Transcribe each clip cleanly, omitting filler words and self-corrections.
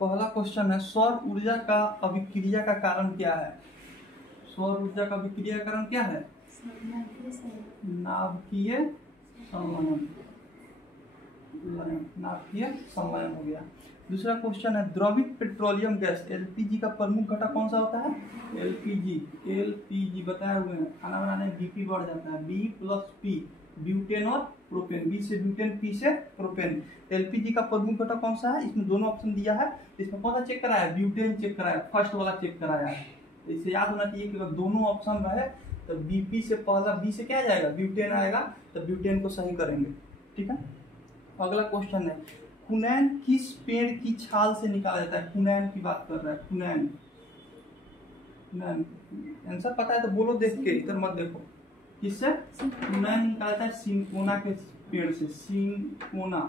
पहला क्वेश्चन है, सौर ऊर्जा का अभिक्रिया का कारण क्या है? सौर ऊर्जा का अभिक्रिया का कारण क्या है? नाभिकीय संलयन। नाभिकीय संलयन हो गया। दूसरा क्वेश्चन है, द्रवित पेट्रोलियम गैस एलपीजी का प्रमुख घटक कौन सा होता है? एलपीजी बताए हुए हैं। खाना बनाने में बीपी बढ़ जाता है, B+P, ब्यूटेन और प्रोपेन, बी से ब्यूटेन, पी से प्रोपेन। एलपीजी का प्रमुख घटक कौन सा है? इसमें दोनों ऑप्शन दिया है, इसमें कौन सा चेक कराया है? ब्यूटेन चेक कराया, फर्स्ट वाला चेक कराया है। इसे याद होना चाहिए कि अगर दोनों ऑप्शन रहे तो बीपी से पहला बी से क्या जाएगा? ब्यूटेन आएगा, तो ब्यूटेन को सही करेंगे। ठीक है। अगला क्वेश्चन है, कुनैन किस पेड़ की छाल से निकाला जाता है? कुनैन की बात कर रहा है, कुनैन। आंसर पता है तो बोलो देख के, इधर मत देखो। किससे? कुनैन निकाला जाता है सिंकोना के पेड़ से। सिंकोना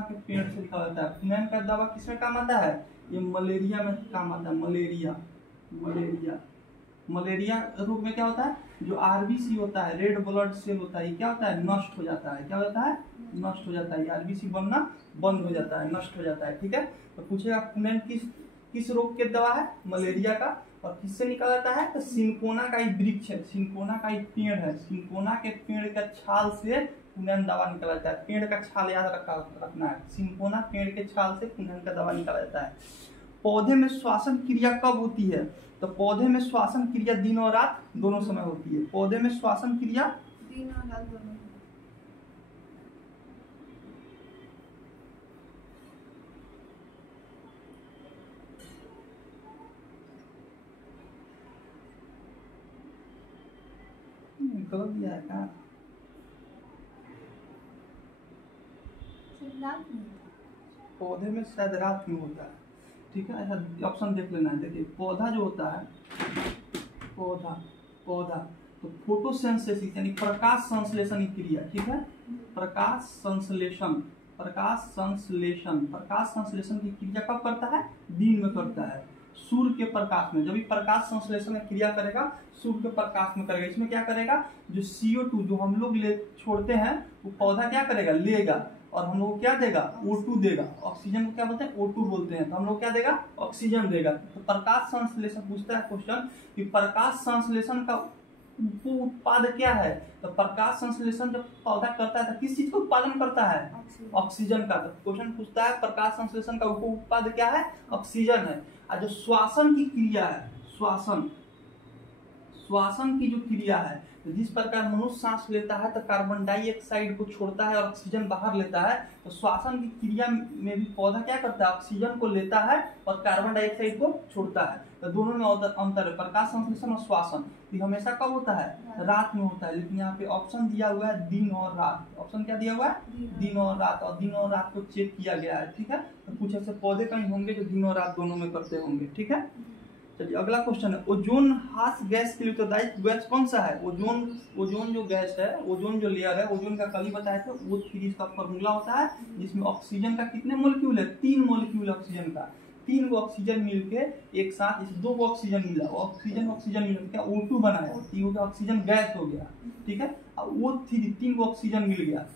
के पेड़ से निकाला जाता है। कुनैन का दवा किसमें काम आता है? ये मलेरिया में काम आता है। मलेरिया रोग में क्या होता है? जो आरबीसी होता है, रेड ब्लड सेल होता है, ये क्या होता है? नष्ट हो जाता है। क्या होता है? नष्ट हो जाता है। आरबीसी बनना बंद हो जाता है, नष्ट हो जाता है। ठीक है। तो पूछेगा कुनैन किस रोग के दवा है? मलेरिया का। और किससे निकाला जाता है? तो सिंकोना का एक वृक्ष है, सिंकोना का एक पेड़ है, सिंकोना के पेड़ का छाल से कुनैन दवा निकाला जाता है। पेड़ का छाल याद रखना है, सिंकोना पेड़ के छाल से कुनैन का दवा निकाला जाता है। पौधे में श्वसन क्रिया कब होती है? तो पौधे में श्वसन क्रिया दिन और रात दोनों समय होती है। पौधे में श्वसन क्रिया दिन और रात दोनों। गलत दिया है क्या? पौधे में शायद रात में होता है। ठीक है, ऐसा ऑप्शन देख लेना है। देखिए पौधा जो होता है, पौधा तो फोटोसिंथेसिस यानी प्रकाश संश्लेषण की क्रिया। ठीक है, प्रकाश संश्लेषण की क्रिया कब करता है? दिन में करता है, सूर्य के प्रकाश में। जब भी प्रकाश संश्लेषण की क्रिया करेगा सूर्य के प्रकाश में करेगा। इसमें क्या करेगा? जो CO2 जो हम लोग छोड़ते हैं वो पौधा क्या करेगा? लेगा, और हम लोग क्या देगा? O2 देगा। ऑक्सीजन को क्या बोलते हैं? O2 बोलते हैं। तो हम लोग क्या देगा? ऑक्सीजन देगा। तो प्रकाश संश्लेषण पूछता है क्वेश्चन कि प्रकाश संश्लेषण का उप उत्पाद क्या है? तो प्रकाश संश्लेषण जब पौधा करता है तो किस चीज का उत्पादन करता है? ऑक्सीजन का। तो क्वेश्चन पूछता है प्रकाश संश्लेषण का उप उत्पाद क्या है? ऑक्सीजन है। और जो श्वसन की क्रिया है, श्वसन की जो क्रिया है, तो जिस प्रकार मनुष्य सांस लेता है तो कार्बन डाइऑक्साइड को छोड़ता है और ऑक्सीजन बाहर लेता है, तो श्वसन की क्रिया में भी पौधा क्या करता है? ऑक्सीजन को लेता है और कार्बन डाइऑक्साइड को छोड़ता है। तो दोनों में अंतर है, प्रकाश संश्लेषण और श्वसन। ये हमेशा कब होता है? रात में होता है। लेकिन यहाँ पे ऑप्शन दिया हुआ है दिन और रात। ऑप्शन क्या दिया हुआ है? दिन और रात। और दिन और रात को चेक किया गया है। ठीक है। तो कुछ ऐसे पौधे कहीं होंगे जो दिन और रात दोनों में करते होंगे। ठीक है। चलिए अगला क्वेश्चन है, ओजोन ह्रास गैस के लिए उत्तरदायी गैस कौन सा है? ओजोन जो गैस है, ओजोन जो लेयर है, ओजोन का कल ही बताया था, O3 इसका फॉर्मूला होता है, जिसमें ऑक्सीजन का कितने मोलिक्यूल है? 3 मोलिक्यूल ऑक्सीजन का। 3 गो ऑक्सीजन मिलके एक साथ, इसे 2 गो ऑक्सीजन मिला, ऑक्सीजन मिलकर क्या O2 बनाया, तीन गो ऑक्सीजन गैस हो गया। ठीक है। O3 3 गो ऑक्सीजन मिल गया,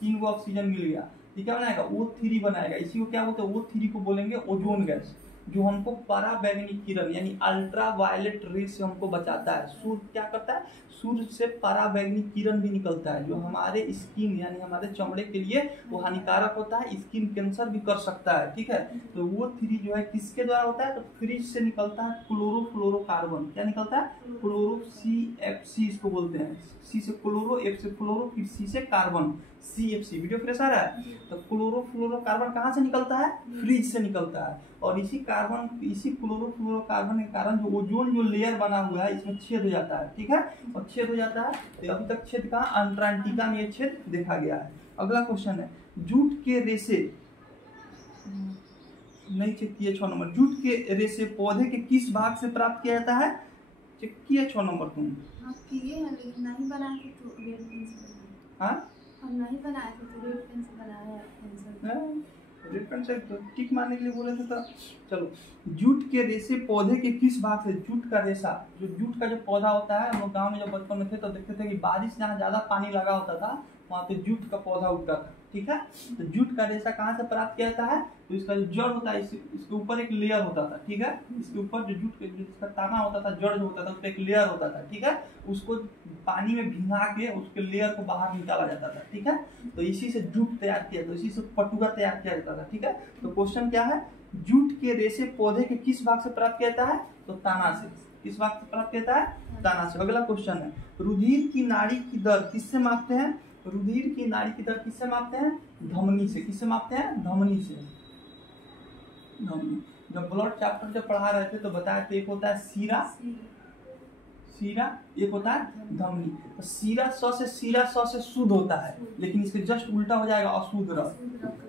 ठीक है, बनाएगा O3 बनाएगा। इसी को क्या बोलते हैं? O3 को बोलेंगे ओजोन गैस, जो हमको पराबैंगनी किरण यानी अल्ट्रा वायलेट रे से हमको बचाता है। सूर्य क्या करता है? सूर्य से पराबैंगनी किरण भी निकलता है, जो हमारे स्किन यानी हमारे चमड़े के लिए वो हानिकारक होता है, स्किन कैंसर भी कर सकता है। ठीक है। तो वो 3 जो है किसके द्वारा होता है? तो फ्रिज से निकलता है क्लोरोफ्लोरोकार्बन। क्या निकलता है? क्लोरो CFC इसको बोलते हैं। C से क्लोरो, F से फ्लोरो, फिर C से कार्बन, CFC। वीडियो फ्रेश आ रहा है? तो क्लोरोफ्लोरोकार्बन कहाँ से निकलता है? फ्रिज से निकलता है। और इसी क्लोरोफ्लोरोकार्बन के कारण जो ओजोन जो लेयर बना हुआ है इसमें छेद हो जाता है। ठीक है। और छेद हो जाता है, तो अभी तक छेद कहाँ? अंटार्कटिका में ये छेद देखा गया है। अगला क्वेश्चन है, जूट के रेशे नहीं चेक किए 6 नंबर। जूट के रेशे पौधे के किस भाग से प्राप्त किया जाता है? चेक किए 6 नंबर तुम? किए हैं लेकिन नहीं बनाए थे तो रेड पेन से बनाया। हाँ, हम नहीं बनाए थे तो रेड पेन से बनाया आंसर। रेड पेन से तो टिक मारने के लिए बोले थे। तो चलो, जूट के रेशे पौधे के किस भाग से? जूट का रेशा, जो जूट का जो पौधा होता है, हम लोग गाँव में जब बचपन में थे तो देखते थे कि बारिश जहाँ ज्यादा पानी लगा होता था वहां पे जूट का पौधा उगता था, ठीक है। तो जूट का रेशा कहाँ से प्राप्त किया जाता है, तो इसका जो जड़ होता है इसके ऊपर एक लेयर होता था, ठीक है। इसके ऊपर जो जूट जिसका तना होता था, जड़ जो होता था, उसका एक लेयर होता था, ठीक है। उसको पानी में भिंगा के उसके लेयर को बाहर निकाला जाता था, ठीक है। तो इसी से जूट तैयार किया, तो इसी से पटुआ तैयार किया जाता था, ठीक है। तो क्वेश्चन क्या है, जूट के रेशे पौधे के किस भाग से प्राप्त किया जाता है, तो तना से। किस भाग से प्राप्त किया जाता है, तना से। अगला क्वेश्चन है, रुधिर की नाड़ी की दर किससे मापते हैं, रुधिर की नाड़ी की दर किससे मापते हैं, धमनी से। किससे मापते हैं, धमनी से। धमनी। जब ब्लड चैप्टर जब पढ़ा रहे थे तो बताया थे, एक होता है सीरा, सीरा, एक होता है धमनी। तो सीरा स से शुद्ध होता है, लेकिन इसके जस्ट उल्टा हो जाएगा अशुद्ध रक्त।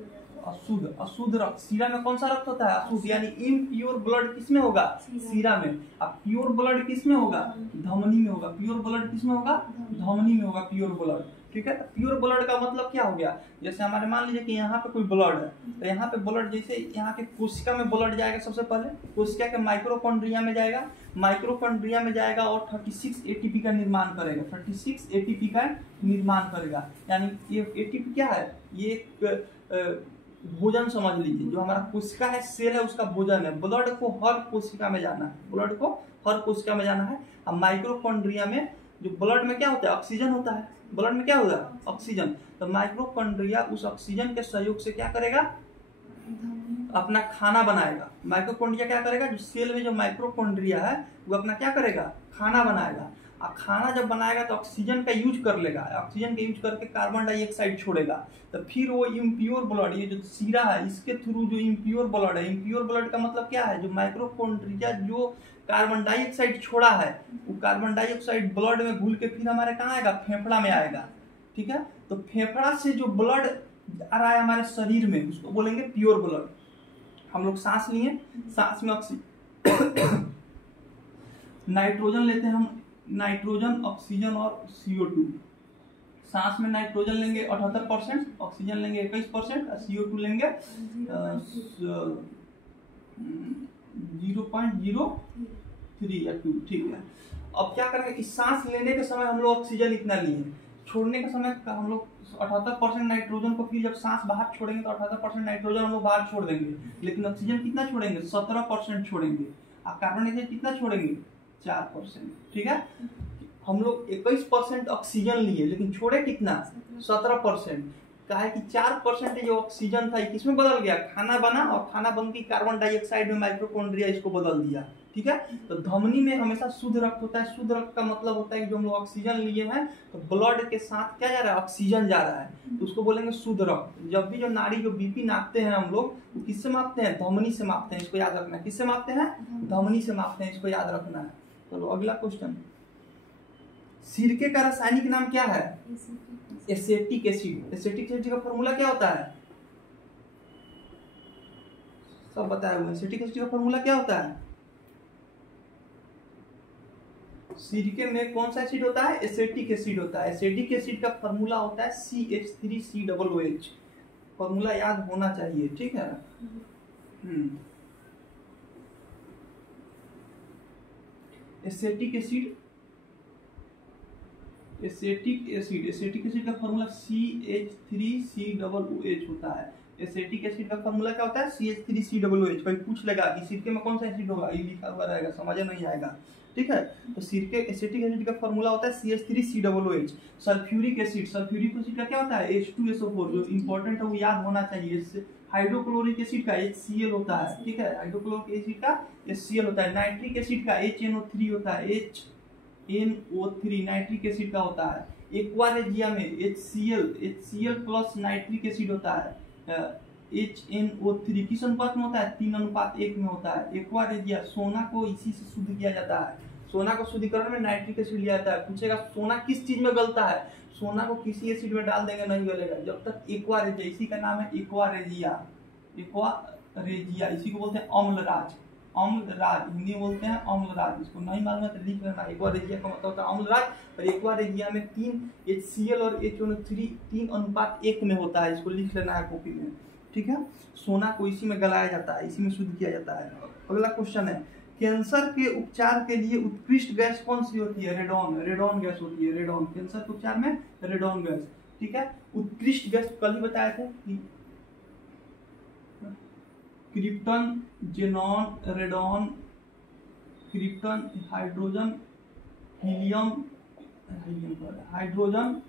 अशुद्ध रक्त। सीरा में कौन सा रक्त होता है, अशुद्ध, यानी इम्प्योर ब्लड किसमें होगा, सीरा में। अब प्योर ब्लड किसमें होगा, धमनी में होगा। प्योर ब्लड किसमें होगा, धमनी में होगा प्योर ब्लड, ठीक है। प्योर ब्लड का मतलब क्या हो गया, जैसे हमारे मान लीजिए कि यहाँ पे कोई ब्लड है, तो यहाँ पे ब्लड जैसे यहाँ के कोशिका में ब्लड जाएगा, सबसे पहले कोशिका के माइक्रोकॉन्ड्रिया में जाएगा, माइक्रोकॉन्ड्रिया में जाएगा और 36 एटीपी का निर्माण करेगा, 36 एटीपी का निर्माण करेगा। यानी ये एटीपी क्या है, ये एक भोजन समझ लीजिए, जो हमारा कोशिका है, सेल है, उसका भोजन है। ब्लड को हर कोशिका में जाना है, ब्लड को हर कोशिका में जाना है। अब माइक्रोकॉन्ड्रिया में जो ब्लड में क्या होता है, ऑक्सीजन होता है, ब्लड में क्या होगा, ऑक्सीजन। तो माइक्रोकॉन्ड्रिया उस ऑक्सीजन के सहयोग से क्या करेगा, अपना खाना बनाएगा। माइक्रोकॉन्ड्रिया क्या करेगा, जो सेल में जो माइक्रोकॉन्ड्रिया है वो अपना क्या करेगा, खाना बनाएगा। अब खाना जब बनाएगा तो ऑक्सीजन का यूज कर लेगा, ऑक्सीजन का यूज करके कार्बन डाइऑक्साइड छोड़ेगा। तो फिर वो इम्प्योर ब्लड, ये जो सीरा है, इसके थ्रू जो इम्प्योर ब्लड है, इम्प्योर ब्लड का मतलब क्या है, जो माइक्रोकॉन्ड्रिया जो कार्बन डाइऑक्साइड छोड़ा है, वो कार्बन डाइऑक्साइड ब्लड में घुल के फिर हमारे कहाँ आएगा, फेफड़ा में आएगा, ठीक है। तो फेफड़ा से जो ब्लड आ रहा है हमारे शरीर में, उसको बोलेंगे प्योर ब्लड। हम लोग सांस लिए, सांस में नाइट्रोजन लेते हैं हम, नाइट्रोजन, ऑक्सीजन और CO2। सांस में नाइट्रोजन लेंगे 78%, ऑक्सीजन लेंगे 21% और CO2 लेंगे 0.03 या 2, ठीक है। अब क्या करेंगे, इस सांस लेने के समय हम लोग ऑक्सीजन इतना लिए, छोड़ने के समय हम लोग 78% नाइट्रोजन को, फिर जब सांस बाहर छोड़ेंगे तो 78% नाइट्रोजन हम लोग बाहर छोड़ देंगे, लेकिन ऑक्सीजन कितना छोड़ेंगे, 17% छोड़ेंगे। और कार्बन डाइऑक्साइड कितना छोड़ेंगे, 4%, ठीक है। हम लोग 21% ऑक्सीजन लिए, लेकिन छोड़े कितना, 17%। कहा है कि 4% जो ऑक्सीजन था किसमें बदल गया, खाना बना, और खाना बन के कार्बन डाइऑक्साइड में माइक्रोकॉन्ड्रिया इसको बदल दिया, ठीक है। तो धमनी में हमेशा शुद्ध रक्त होता है। शुद्ध रक्त का मतलब होता है कि जो हम लोग ऑक्सीजन लिए हैं तो ब्लड के साथ क्या जा रहा है, ऑक्सीजन जा रहा है, तो उसको बोलेंगे शुद्ध रक्त। जब भी जो नाड़ी जो बीपी नापते हैं हम लोग, तो किससे मापते हैं, धमनी से मापते हैं, इसको याद रखना है। किससे मापते हैं, धमनी से मापते हैं, इसको याद रखना है। चलो अगला क्वेश्चन, सिरके का रासायनिक नाम क्या है, एसेटिक एसिड। एसेटिक एसिड का फॉर्मूला क्या होता है, सब बताया हुआ। एसेटिक एसिड का फॉर्मूला क्या होता है, सिरके में कौन सा एसिड होता है, एसेटिक एसिड होता है। एसिडिक एसिड का फॉर्मूला होता है CH3COOH। फॉर्मूला याद होना चाहिए, ठीक है। एसेटिक एसिड, एसेटिक एसिड का फॉर्मूला CH3COOH होता है। एसेटिक एसिड का फॉर्मूला क्या होता है, CH3COOH। कोई पूछ लेगा कि सिरके में कौन सा एसिड होगा, ये लिखा हुआ रहेगा, समझ नहीं आएगा, ठीक है। तो सिरके एसेटिक एसिड का फॉर्मूला होता है CH3COOH। Sulphuric acid, sulphuric acid का क्या होता है, H2SO4। जो इंपॉर्टेंट है वो याद होना चाहिए। हाइड्रोक्लोरिक एसिड का HCl होता है, ठीक है। हाइड्रोक्लोरिक एसिड का HCl होता है। नाइट्रिक एसिड का HNO3 होता है, HNO3 नाइट्रिक एसिड का होता है। एक्वा रेजिया में HCl प्लस नाइट्रिक एसिड होता है, HNO3 किस अनुपात में होता है, 3:1 में होता है। एक्वा रेजिया, सोना को इसी से शुद्ध किया जाता है। सोना को शुद्धिकरण में नाइट्रिक एसिड लिया जाता है। पूछेगा सोना किस चीज में गलता है, सोना को किसी एसिड में डाल देंगे नहीं गलेगा जब तक एक्वा रेजिया, इसी का नाम है एक्वा रेजिया। एक्वा रेजिया, इसी को बोलते हैं अम्लराज। अम्लराज हिंदी में बोलते हैं अम्लराज। इसको नहीं मालूम है तो लिख लेना, एक्वा रेजिया का मतलब होता है अम्लराज। और एक्वा रेजिया में 3 HCl और HNO3 3:1 में होता है, इसको लिख लेना है कॉपी में, ठीक है। सोना को इसी में गलाया जाता है, इसी में शुद्ध किया जाता है। अगला क्वेश्चन है, कैंसर के उपचार के लिए उत्कृष्ट गैस कौन सी होती है, रेडॉन। रेडॉन गैस होती है, रेडॉन। कैंसर के उपचार में रेडॉन गैस। ठीक है। उत्कृष्ट गैस कल ही बताए थे कि krypton, xenon, radon, krypton, hydrogen, helium, hydrogen,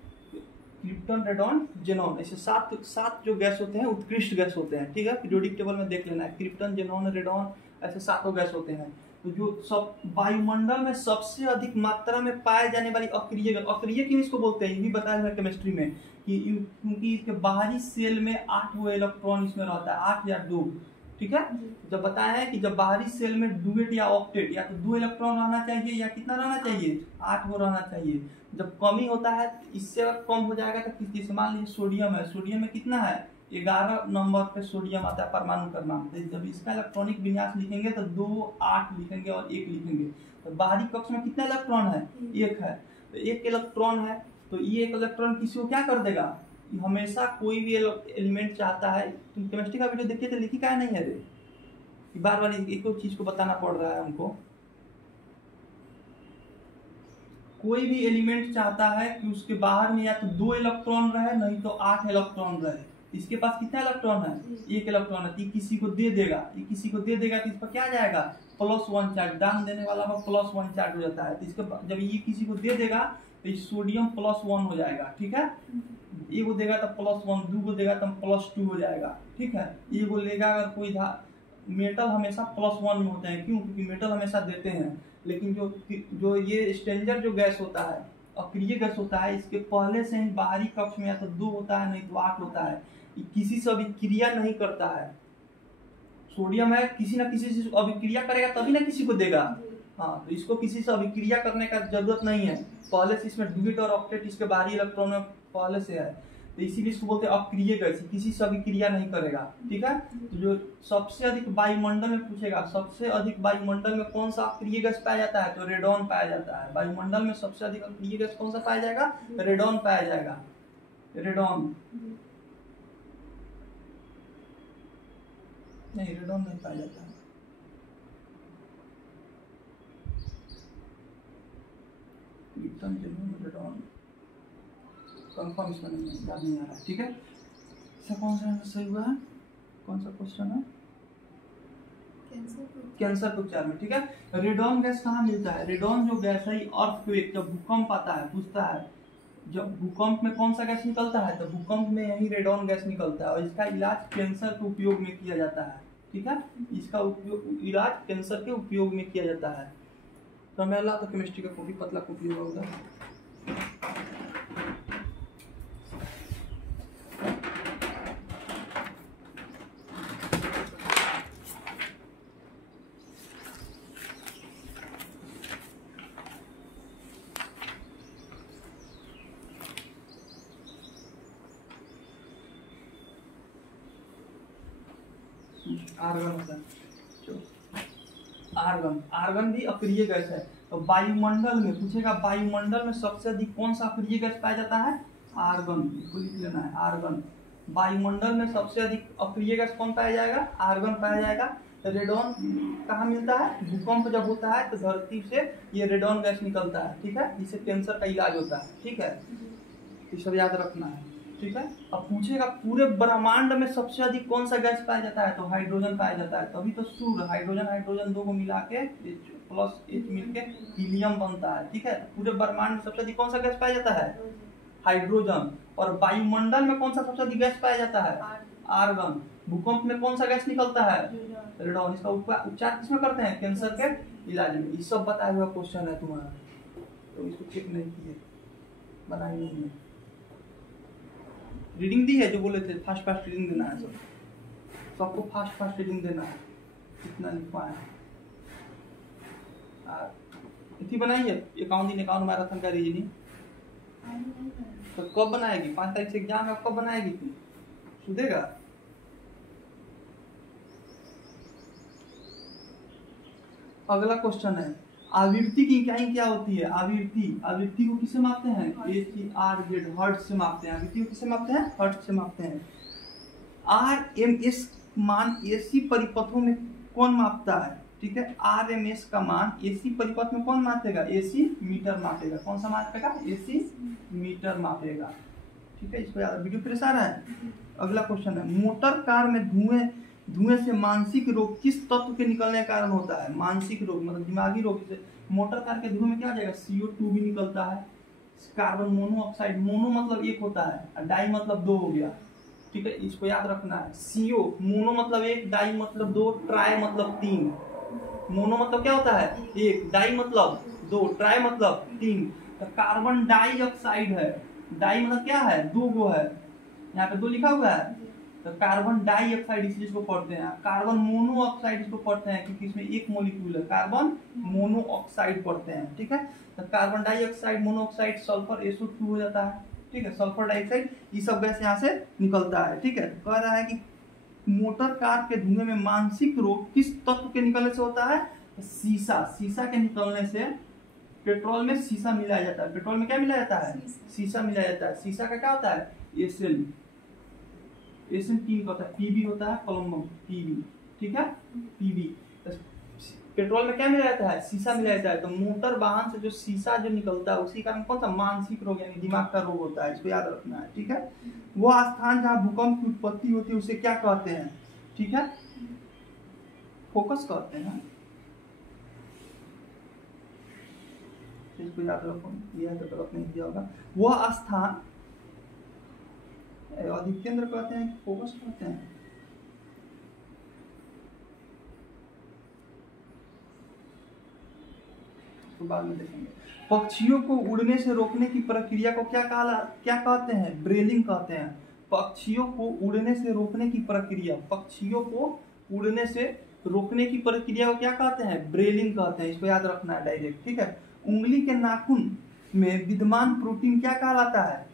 krypton, radon, xenon, ऐसे सात जो गैस होते हैं उत्कृष्ट गैस होते हैं, ठीक है। पीरियोडिक टेबल में देख लेना है, क्रिप्टन, जेनॉन, रेडॉन, ऐसे सातों गैस होते हैं। तो जो सब वायुमंडल में सबसे अधिक मात्रा में पाए जाने वाली अक्रिय गैस, अक्रिय क्यों इसको बोलते हैं ये भी बताया हुआ है केमिस्ट्री में कि क्योंकि इसके बाहरी सेल में 8 वो इलेक्ट्रॉन इसमें रहता है, 8 या 2, ठीक है। जब बताया है कि जब बाहरी सेल में डुएट या ऑक्टेट या तो 2 इलेक्ट्रॉन रहना चाहिए या कितना रहना चाहिए, 8 वो रहना चाहिए। जब कमी होता है इससे अगर कम हो जाएगा तो किस चीज, मान लीजिए सोडियम है, सोडियम में कितना है 11 नंबर पे सोडियम आता है परमाणु का नाम। तो जब इसका इलेक्ट्रॉनिक विन्यास लिखेंगे तो 2, 8 लिखेंगे और 1 लिखेंगे। तो बाहरी कक्ष में कितना इलेक्ट्रॉन है, 1 है। तो 1 इलेक्ट्रॉन है तो ये 1 इलेक्ट्रॉन किसी को क्या कर देगा, हमेशा कोई भी एलिमेंट चाहता है। तुम केमिस्ट्री का वीडियो देखिए तो लिखी का नहीं है रे, बार बार एक चीज को बताना पड़ रहा है हमको। कोई भी एलिमेंट चाहता है कि उसके बाहर में या तो 2 इलेक्ट्रॉन रहे नहीं तो 8 इलेक्ट्रॉन रहे। इसके पास कितना इलेक्ट्रॉन है, 1 इलेक्ट्रॉन है। ये किसी को दे देगा, ये किसी को दे देगा तो इस पर क्या आ जाएगा +1 चार्ज, दान देने वाला में +1 चार्ज हो जाता है। तो इसके जब ये किसी को दे देगा तो सोडियम +1 हो जाएगा, ठीक है। ये को देगा तो +1, 2 को देगा तो +2 हो जाएगा, ठीक है। ये को लेगा अगर कोई मेटल हमेशा +1 में होते हैं, क्यों, क्योंकि मेटल हमेशा देते हैं। लेकिन जो ये स्ट्रेंजर जो गैस होता है, अक्रिय गैस होता है, इसके पहले से ही बाहरी कक्ष में या तो 2 होता है नहीं तो 8 होता है। किसी से अभिक्रिया नहीं करता है। सोडियम है, किसी ना किसी से अभिक्रिया करेगा तभी ना किसी को देगा। हाँ, तो इसको किसी से अभिक्रिया करने का जरूरत नहीं है, पहले से इसमें डुएट और ऑक्टेट इसके बाहरी इलेक्ट्रॉन में पहले से है। तो इसीलिए इसको बोलते हैं अक्रिय गैस, किसी से अभिक्रिया नहीं करेगा, ठीक है। तो जो सबसे अधिक वायुमंडल में पूछेगा, सबसे अधिक वायुमंडल में कौन सा अक्रिय गैस पाया जाता है, तो रेडॉन पाया जाता है। वायुमंडल में सबसे अधिक अक्रिय गैस कौन सा पाया जाएगा, रेडॉन पाया जाएगा, रेडॉन। नहीं, रेडॉन नहीं पाया जाता है। क्रिप्टन, जेनॉन, रेडॉन कंफर्म इसमें नहीं है, याद नहीं आ रहा, ठीक है। इसका कौन सा आंसर सही हुआ है, कौन सा क्वेश्चन है, कैंसर के उपचार में, ठीक है। रेडॉन गैस कहाँ मिलता है, रेडॉन जो गैस है अर्थक्वेक, जब भूकंप आता है, पूछता है जब भूकंप में कौन सा गैस निकलता है, तो भूकंप में यही रेडॉन गैस निकलता है। और इसका इलाज कैंसर के उपयोग में किया जाता है, ठीक है। इसका उपयोग इलाज कैंसर के उपयोग में किया जाता है। तो मैं ला तो केमिस्ट्री का कॉपी, पतला कॉपी होगा उधर। आर्गन होता है, आर्गन, आर्गन भी अक्रिय गैस है। तो वायुमंडल में पूछेगा, वायुमंडल में सबसे अधिक कौन सा अक्रिय गैस पाया जाता है, आर्गन, इसको लिख लेना है, आर्गन। वायुमंडल में सबसे अधिक अक्रिय गैस कौन पाया जाएगा, आर्गन पाया जाएगा। तो रेडॉन कहाँ मिलता है, भूकंप जब होता है तो धरती से ये रेडॉन गैस निकलता है, ठीक है। इससे कैंसर का इलाज होता है, ठीक है। ये सब याद रखना है, ठीक है। अब पूछेगा पूरे ब्रह्मांड में सबसे अधिक कौन सा गैस पाया जाता है, तो हाइड्रोजन पाया जाता है। तभी तो सूर्य हाइड्रोजन हाइड्रोजन 2 को मिला के H+H मिलके हीलियम बनता है, ठीक है। पूरे ब्रह्मांड में सबसे अधिक कौन सा गैस पाया जाता है, हाइड्रोजन। और वायुमंडल में कौन सा सबसे अधिक गैस पाया जाता है, आर्गन। भूकंप में कौन सा गैस निकलता है, रेडॉन। इसका उपचार किसमें करते हैं, कैंसर के इलाज में। ये सब बताया हुआ क्वेश्चन है तुम्हारा, तो इसको चेक नहीं किए, बनाई नहीं है। रीडिंग दी है जो बोले थे, फास्ट रीडिंग देना है, सबको फास्ट रीडिंग देना है, कितना लिख पाए। इतनी बनाई है एकाउंट मैराथन का रीजनिंग, तो कब बनाएगी, 5 तारीख से एग्जाम है, कब बनाएगी तुम, सुधेगा। अगला क्वेश्चन है, आवृत्ति की इकाई क्या होती है, आवृत्ति को किससे मापते हैं, ACR हर्ट्ज से मापते हैं। आवृत्ति को किससे मापते हैं, हर्ट्ज से मापते हैं। RMS मान AC परिपथों में कौन मापता है, ठीक है। RMS का मान AC परिपथ में कौन मापेगा, AC मीटर मापेगा। कौन सा मापेगा, AC मीटर मापेगा। ठीक है, इसको याद, वीडियो फिर आ रहा है। अगला क्वेश्चन है, मोटर कार में धुएं से मानसिक रोग किस तत्व के निकलने के कारण होता है? मानसिक रोग मतलब दिमागी रोग से मोटर कार के धुएं में क्या हो जाएगा? CO2 भी निकलता है, कार्बन मोनोऑक्साइड, मोनो मतलब एक होता है और डाई मतलब दो हो गया, ठीक है, इसको याद रखना है। CO मोनो मतलब एक, डाई मतलब दो, ट्राई मतलब तीन। मोनो मतलब क्या होता है? एक, डाई मतलब दो, ट्राई मतलब तीन। तो कार्बन डाइऑक्साइड है, डाई मतलब क्या है? दो गो है, यहाँ पे दो लिखा हुआ है, तो कार्बन डाइऑक्साइड इसलिए इसको पढ़ते हैं। कार्बन मोनोऑक्साइड इसको पढ़ते हैं क्योंकि इसमें एक मॉलिक्यूल है, कार्बन मोनोऑक्साइड पढ़ते हैं, ठीक है। तो carbon dioxide, monoxide, sulphur SO2 हो जाता है, ठीक है, सल्फर डाइऑक्साइड, ये सब गैस यहाँ से निकलता है, ठीक है। कह रहा है कि मोटर कार के धुएं में मानसिक रोग किस तत्व के निकलने से होता है? शीशा, शीशा के निकलने से। पेट्रोल में शीशा मिलाया जाता है, पेट्रोल में क्या मिलाया जाता है? शीशा मिलाया जाता है। शीशा का क्या होता है? SN3 का होता है, PB होता है, कोलम्बम PB, ठीक है, PB। पेट्रोल में क्या मिलाया जाता है? शीशा मिलाया जाता है। तो मोटर वाहन से जो शीशा जो निकलता है उसी कारण कौन सा? मानसिक रोग यानी दिमाग का रोग होता है, इसको याद रखना है, ठीक है। वो स्थान जहाँ भूकंप की उत्पत्ति होती है उसे क्या कहते हैं? ठीक है, फोकस कहते हैं, इसको याद रखो, यह तो गलत नहीं किया होगा। वह स्थान अधिकेंद्र कहते हैं कि फोकस कहते हैं? तो बाद में देखेंगे। पक्षियों को उड़ने से रोकने की प्रक्रिया को क्या कहते हैं? ब्रेलिंग कहते हैं। पक्षियों को उड़ने से रोकने की प्रक्रिया, पक्षियों को उड़ने से रोकने की प्रक्रिया को क्या कहते हैं? ब्रेलिंग कहते हैं, इसको याद रखना है डायरेक्ट, ठीक है। उंगली के नाखून में विद्यमान प्रोटीन क्या कहलाता है?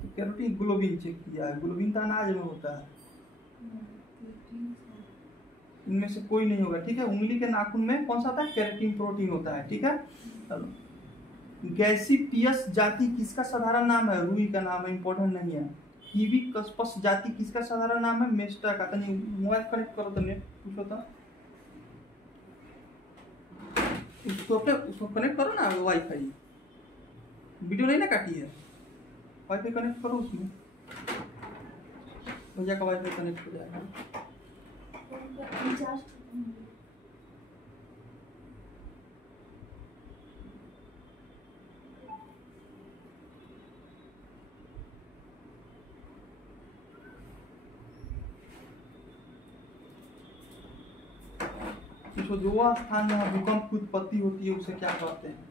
तो कैरोटीन, ग्लोबिन चेक किया है, ग्लोबिन तो अनाज में होता है, इनमें से कोई नहीं होगा, ठीक है। उंगली के नाखून में कौन सा होता है? केराटिन प्रोटीन होता है, ठीक है। गैसीपियस जाति किसका साधारण नाम है? रुई का नाम है, इंपॉर्टेंट नहीं है। हिबिस्कस जाति किसका साधारण नाम है? मेस्टा का। तनी मोबाइल कनेक्ट करो तो नेट पूछो तो, उसको कनेक्ट करो ना, वाईफाई, वीडियो नहीं ना काटी है, वाईफाई कनेक्ट करो, उसमें भैया का वाईफाई कनेक्ट हो जाएगा। जो स्थान जहाँ भूकंप की उत्पत्ति होती है उसे क्या कहते हैं?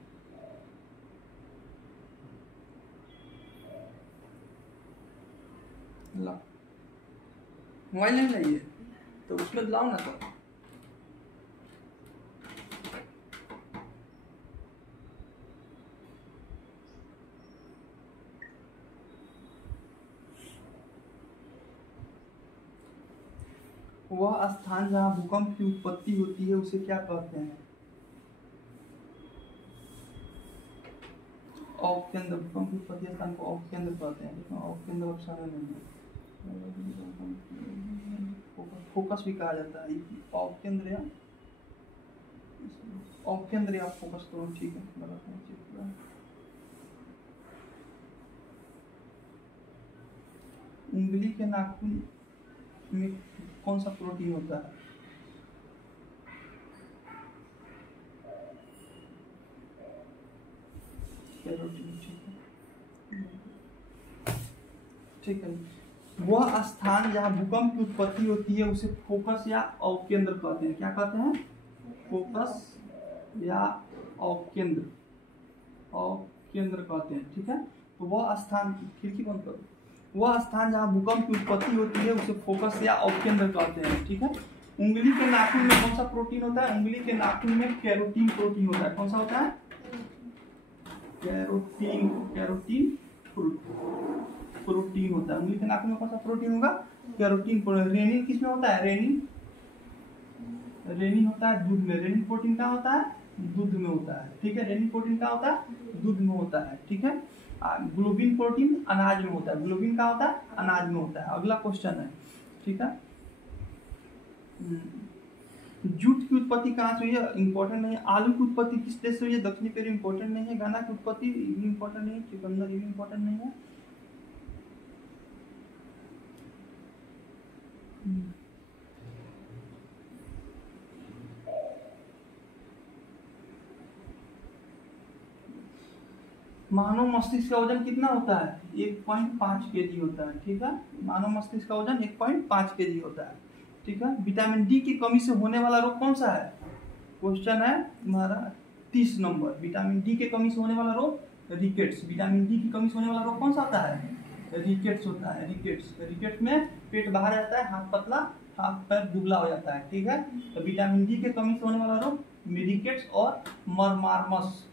मोबाइल नहीं लाइए तो उसमें लाओ ना। तो वह स्थान जहाँ भूकंप की उत्पत्ति होती है उसे क्या कहते हैं? अवकेंद्र, भूकंप की उत्पत्ति स्थान को अवकेंद्र कहते हैं, लेकिन अवकेंद्र अवसार नहीं है, फोकस भी कहा जाता है। अवकेंद्र या अवकेंद्र या फोकस करो, ठीक है, गलत नहीं चेक। उंगली के नाखून में कौन सा प्रोटीन होता है? कैरोटीन, ठीक है। वह स्थान जहाँ भूकंप की उत्पत्ति होती है उसे फोकस या अवकेंद्र कहते हैं। क्या कहते हैं? फोकस या अवकेंद्र, अवकेंद्र कहते हैं, ठीक है। तो वह स्थान, खिड़की बंद करो, वह स्थान जहाँ भूकंप की उत्पत्ति होती है उसे फोकस या अवकेंद्र कहते हैं, ठीक है। उंगली के नाखून में कौन सा प्रोटीन होता है? उंगली के नाखून में कैरोटीन प्रोटीन होता है। कौन सा होता है? कैरोटीन, कैरोटीन प्रोटीन होता है। उंगली के नाखून में कौन सा प्रोटीन होगा? Carotene protein. रेनिन किसमें होता है? रेनिन, रेनिन होता है दूध में। रेनिन प्रोटीन क्या होता है? दूध में होता है, ठीक है। रेनिन प्रोटीन क्या होता है? दूध में होता है, ठीक है। ग्लोबिन प्रोटीन अनाज में होता है। ग्लोबिन क्या होता है? अनाज में होता है। अगला क्वेश्चन है, ठीक है। तो जूट की उत्पत्ति कहाँ से हुई है, इंपॉर्टेंट नहीं है। आलू की उत्पत्ति किस देश से हुई है, दक्षिणी पेरू, इंपॉर्टेंट नहीं है। गन्ना की उत्पत्ति भी इंपॉर्टेंट नहीं है। चुकंदर ये भी इंपॉर्टेंट नहीं है। मानव मस्तिष्क का वजन कितना होता है, 1.5 kg होता है। ठीक है, मानव मस्तिष्क का वजन 1.5 kg होता है। ठीक है, विटामिन डी की कमी से होने वाला रोग कौन सा है, क्वेश्चन है तुम्हारा 30 नंबर। विटामिन डी की कमी से होने वाला रोग रिकेट्स। विटामिन डी की कमी से होने वाला रोग कौन सा होता है, रिकेट्स होता है। रिकेट्स, रिकेट्स में पेट बाहर जाता है, हाथ पतला, हाथ पैर दुबला हो जाता है। ठीक है, तो विटामिन डी की कमी से होने वाला रोग रिकेट्स और मरमार्मस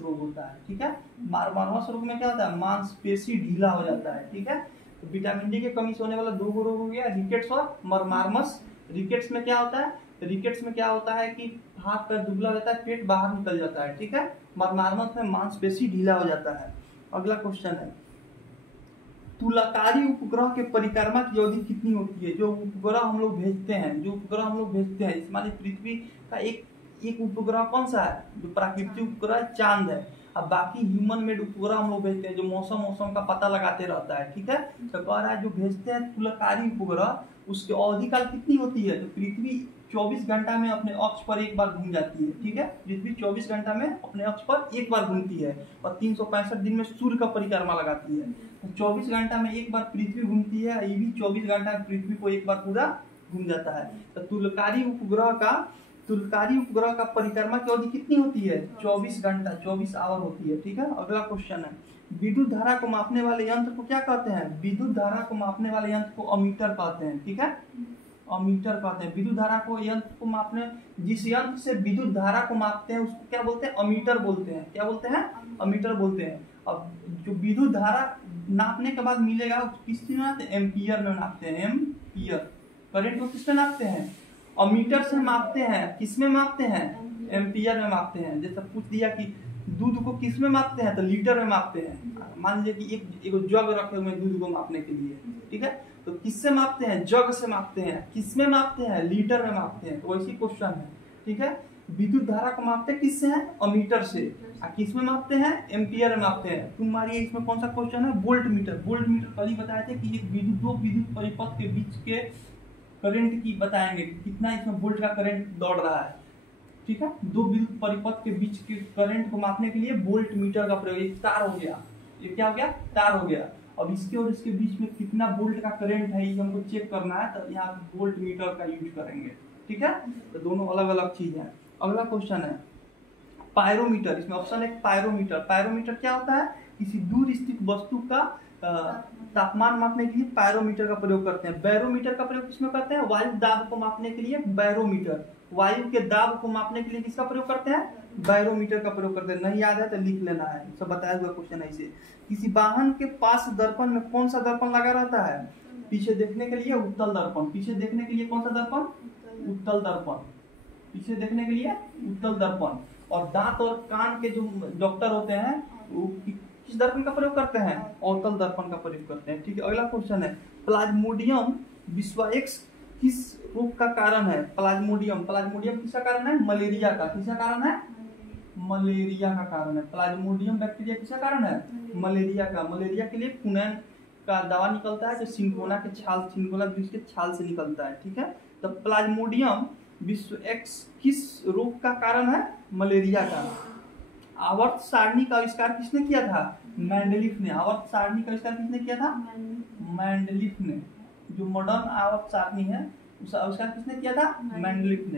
रोग होता है। ठीक है, मरमार्मस रोग में क्या होता है, मांसपेशी ढीला हो जाता है। ठीक है, तो विटामिन डी की कमी से होने वाला दो रोग हो गया, रिकेट्स और मरमार्मस। रिकेट्स में क्या होता है, रिकेट्स में क्या होता है कि हाथ पैर दुबला रहता है, पेट बाहर निकल जाता है। ठीक है, मरमार्मस में मांसपेशी ढीला हो जाता है। अगला क्वेश्चन है, तुलाकारी उपग्रह के परिक्रमा की अवधि कितनी होती है। जो उपग्रह हम लोग भेजते हैं, इस माने पृथ्वी का एक उपग्रह कौन सा है, जो प्राकृतिक उपग्रह चांद है। अब बाकी ह्यूमन मेड उपग्रह हम लोग भेजते हैं जो मौसम का पता लगाते रहता है। ठीक है, तो कह रहा है जो भेजते हैं तुलाकारी उपग्रह, उसकी अवधि काल कितनी होती है, तो पृथ्वी 24 घंटा में अपने अक्ष पर एक बार घूम जाती है। ठीक है, पृथ्वी 24 घंटा में अपने अक्ष पर एक बार घूमती है और 365 दिन में सूर्य का परिक्रमा लगाती है। तो 24 घंटा में एक बार पृथ्वी घूमती है, ये भी 24 घंटा में पृथ्वी को एक बार पूरा घूम जाता है। तो तुलाकारी उपग्रह का परिक्रमा की अवधि कितनी होती है, 24 घंटा, 24 आवर होती है। ठीक है, अगला क्वेश्चन है, विद्युत धारा को मापने वाले यंत्र को क्या कहते हैं, विद्युत धारा को मापने वाले यंत्र को अमीटर कहते हैं। ठीक है, अमीटर कहते हैं। विद्युत धारा को यंत्र को मापने, जिस यंत्र से विद्युत धारा को मापते हैं उसको क्या बोलते हैं, अमीटर बोलते हैं। क्या बोलते हैं, अमीटर बोलते हैं। अब जो विद्युत धारा नापने के बाद मिलेगा किस में नापते हैं, एम्पियर में नापते हैं। एम्पियर करंट को किसमें नापते हैं, अमीटर से मापते हैं। किसमें मापते हैं, एम्पियर में मापते हैं। जैसे पूछ दिया कि दूध को किसमें मापते हैं, तो लीटर में मापते हैं। मान लीजिए कि एक जग रखे हुए हैं दूध को मापने के लिए। ठीक है, तो किससे मापते हैं, जग से मापते हैं। किसमें मापते हैं, लीटर में मापते हैं। तो वैसी क्वेश्चन है। ठीक है, विद्युत धारा को मापते हैं किससे हैं, अमीटर से। किसमें मापते हैं, एम्पियर में मापते हैं। तुम मारिए इसमें कौन सा क्वेश्चन है, वोल्ट मीटर। वोल्ट मीटर कल ही बताए थे कि दो विद्युत परिपथ के बीच के करंट की बताएंगे कितना इसमें वोल्ट का करंट दौड़ रहा है। ठीक है, दो विद्युत परिपथ के बीच के करंट को मापने के लिए वोल्ट मीटर का प्रयोग। एक तार हो गया, ये क्या हो गया, तार हो गया। अब इसके और इसके बीच में कितना वोल्ट का करंट है ये हमको चेक करना है, तो यहाँ वोल्ट मीटर का यूज करेंगे। ठीक है, तो दोनों अलग अलग चीज है। अगला क्वेश्चन है पायरोमीटर। इसमें ऑप्शन है पायरोमीटर। पायरोमीटर क्या होता है, किसी दूर स्थित वस्तु का तापमान मापने के लिए पायरोमीटर का प्रयोग करते हैं। बैरोमीटर का प्रयोग किसमें करते हैं, वायु दाब को मापने के लिए बैरोमीटर। वायु के दाब को मापने के लिए किसका प्रयोग करते हैं, बैरोमीटर का प्रयोग करते हैं। नहीं याद है तो लिख लेना है, सब बताया हुआ क्वेश्चन है। इसे किसी वाहन के पास दर्पण में कौन सा दर्पण लगा रहता है, पीछे देखने के लिए उत्तल दर्पण। पीछे देखने के लिए कौन सा दर्पण, उत्तल दर्पण। पीछे देखने के लिए उत्तल दर्पण। और दांत और कान के जो डॉक्टर होते हैं वो किस दर्पण का प्रयोग करते हैं, अवतल दर्पण का प्रयोग करते हैं। ठीक है, अगला क्वेश्चन है प्लाज्मोडियम विश्वाएक्स किस रोग का कारण है। प्लाज्मोडियम किसका कारण है, मलेरिया का। किसका कारण है, मलेरिया का कारण है। प्लाज्मोडियम बैक्टीरिया किसका कारण है, मलेरिया का। मलेरिया के लिए कुनैन का दवा निकलता है जो सिंकोना वृक्ष के छाल से निकलता है। ठीक है, तो प्लाज्मोडियम विश्वाएक्स किस रोग का कारण है, मलेरिया का। आवर्त सारणी का आविष्कार किसने किया था, मेंडलीफ ने। आवर्त सारणी का आविष्कार किसने किया था, मेंडलीफ ने। जो मॉडर्न आवर्त सारणी है उसका आविष्कार किसने किया था, मेंडलीफ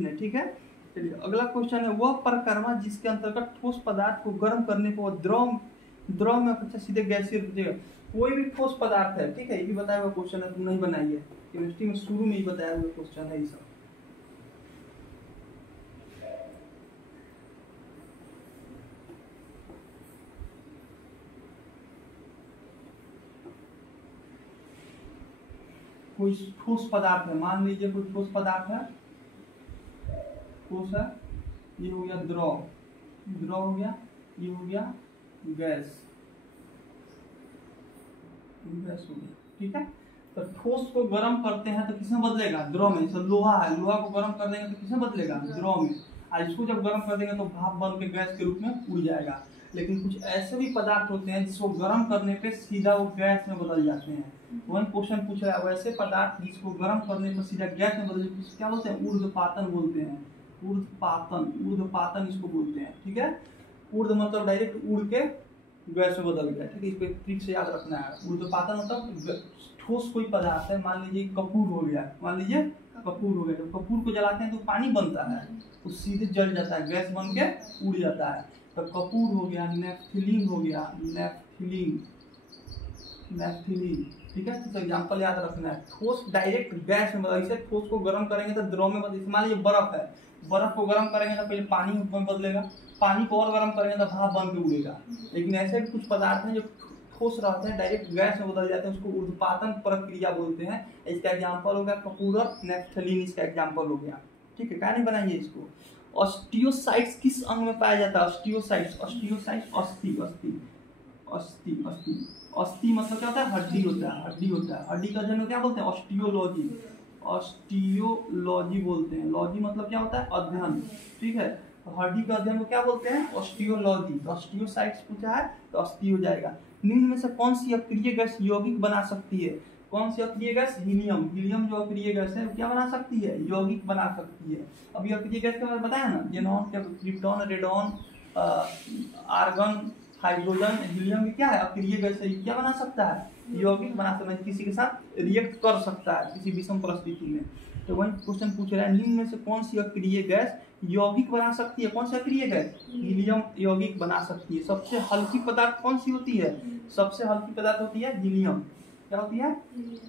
ने। ठीक है, चलिए अगला क्वेश्चन है वह परिक्रमा जिसके अंतर्गत ठोस पदार्थ को गर्म करने को द्रव में अच्छा सीधे गैसीय रूप, कोई भी ठोस पदार्थ है। ठीक है, ये भी बताया हुआ क्वेश्चन है, तुम नहीं बनाइए, केमिस्ट्री में शुरू में ही बताया हुआ क्वेश्चन है ये सब। कोई ठोस पदार्थ है, मान लीजिए कोई ठोस पदार्थ है, ठोस है, ये हो गया द्रव हो गया, ये हो गया गैस हो गया। ठीक है, तो ठोस को गर्म करते हैं तो किसमें बदलेगा? द्रव में। जैसे लोहा है, लोहा को गर्म कर देंगे तो किसमें बदलेगा? द्रव में। और इसको जब गर्म कर देंगे तो भाप बन के गैस के रूप में उड़ जाएगा। लेकिन कुछ ऐसे भी पदार्थ होते हैं जिसको गर्म करने पे सीधा वो गैस में बदल जाते हैं। वही क्वेश्चन पूछ रहा है, वैसे पदार्थ जिसको गर्म करने पर सीधा गैस में बदल जाते हैं क्या बोलते हैं? ऊर्ध्वपातन बोलते हैं। ऊर्ध्वपातन, ऊर्ध्वपातन इसको बोलते हैं। ठीक है, ऊर्ध्व मतलब डायरेक्ट उड़ के गैस में बदल गया। ठीक है, इसको ट्रिक से याद रखना है। ऊर्ध्वपातन मतलब ठोस कोई पदार्थ है, मान लीजिए कपूर हो गया, मान लीजिए कपूर हो गया, जब कपूर को जलाते हैं तो पानी बनता है, तो सीधे जल जाता है, गैस बन के उड़ जाता है। तो कपूर हो गया, नेफ्थिलीन हो गया, नेफ्थिलीन, नेफ्थिलीन। ठीक है, तो एग्जांपल याद रखना है। ठोस डायरेक्ट गैस में बदल, इसे ठोस को गर्म करेंगे तो द्रव में बदल। मान लीजिए बर्फ है, बर्फ को गर्म करेंगे तो पहले पानी में बदलेगा, पानी को और गर्म करेंगे तो भाप बन के उड़ेगा। लेकिन ऐसे भी कुछ पदार्थ हैं जो ठोस रहते हैं, डायरेक्ट गैस में बदल जाते हैं, उसको ऊर्ध्वपातन प्रक्रिया बोलते हैं। इसका एग्जांपल हो गया कपूर और नेफ्थलीन, इसका एग्जांपल हो गया। ठीक है, क्या नहीं बनाइए इसको। ऑस्टियोसाइट्स किस अंग में पाया जाता है? ऑस्टियोसाइट्स, ऑस्टियोसाइट्स अस्थि, अस्थि, अस्थि, अस्थि, अस्थि मतलब क्या होता है? हड्डी होता है, हड्डी होता है। हड्डी का अध्ययन क्या बोलते हैं? ऑस्टियोलॉजी, ऑस्टियोलॉजी बोलते हैं। लॉजी मतलब क्या होता है? अध्ययन। ठीक है, तो हड्डी का अध्ययन को क्या बोलते हैं? ऑस्टियोलॉजी। तो ऑस्टियोसाइट्स पूछा है तो अस्थि हो जाएगा। निम्न में से कौन सी अक्रिय गैस यौगिक बना सकती है? कौन सी अक्रिय गैस? हीलियम। हीलियम जो अक्रिय गैस है क्या बना सकती है? यौगिक बना सकती है। अभी अक्रिय गैस के बारे में बताया ना, xenon, krypton, radon, argon, hydrogen, helium क्या है? अक्रिय गैस है। क्या बना सकता है? यौगिक बना सकता है, किसी के साथ रिएक्ट कर सकता है किसी विषम परिस्थिति में। तो वही क्वेश्चन पूछ रहा है, निम्न में से कौन सी अक्रिय गैस यौगिक बना सकती है? कौन सी अक्रिय गैस? हीलियम यौगिक बना सकती है। सबसे हल्की पदार्थ कौन सी होती है? सबसे हल्की पदार्थ होती है हीलियम। क्या होती है?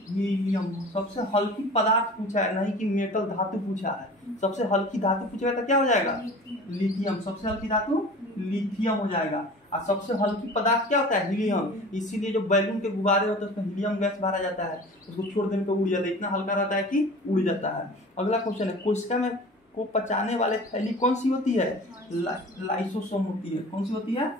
हीलियम। सबसे हल्की पदार्थ पूछा है, नहीं कि मेटल धातु पूछा है। सबसे हल्की धातु पूछेगा तो क्या हो जाएगा? लिथियम। सबसे हल्की धातु लिथियम हो जाएगा। और सबसे हल्की पदार्थ क्या होता है? हीलियम। इसीलिए जो बैलून के गुब्बारे होते हैं उसमें हीलियम गैस भरा जाता है, उसको छोड़ देने पर उड़ जाता है, इतना हल्का रहता है कि उड़ जाता है। अगला क्वेश्चन है, कोशिका में को पचाने वाले थैली कौन सी होती है? लाइसोसोम होती है। कौन सी होती है?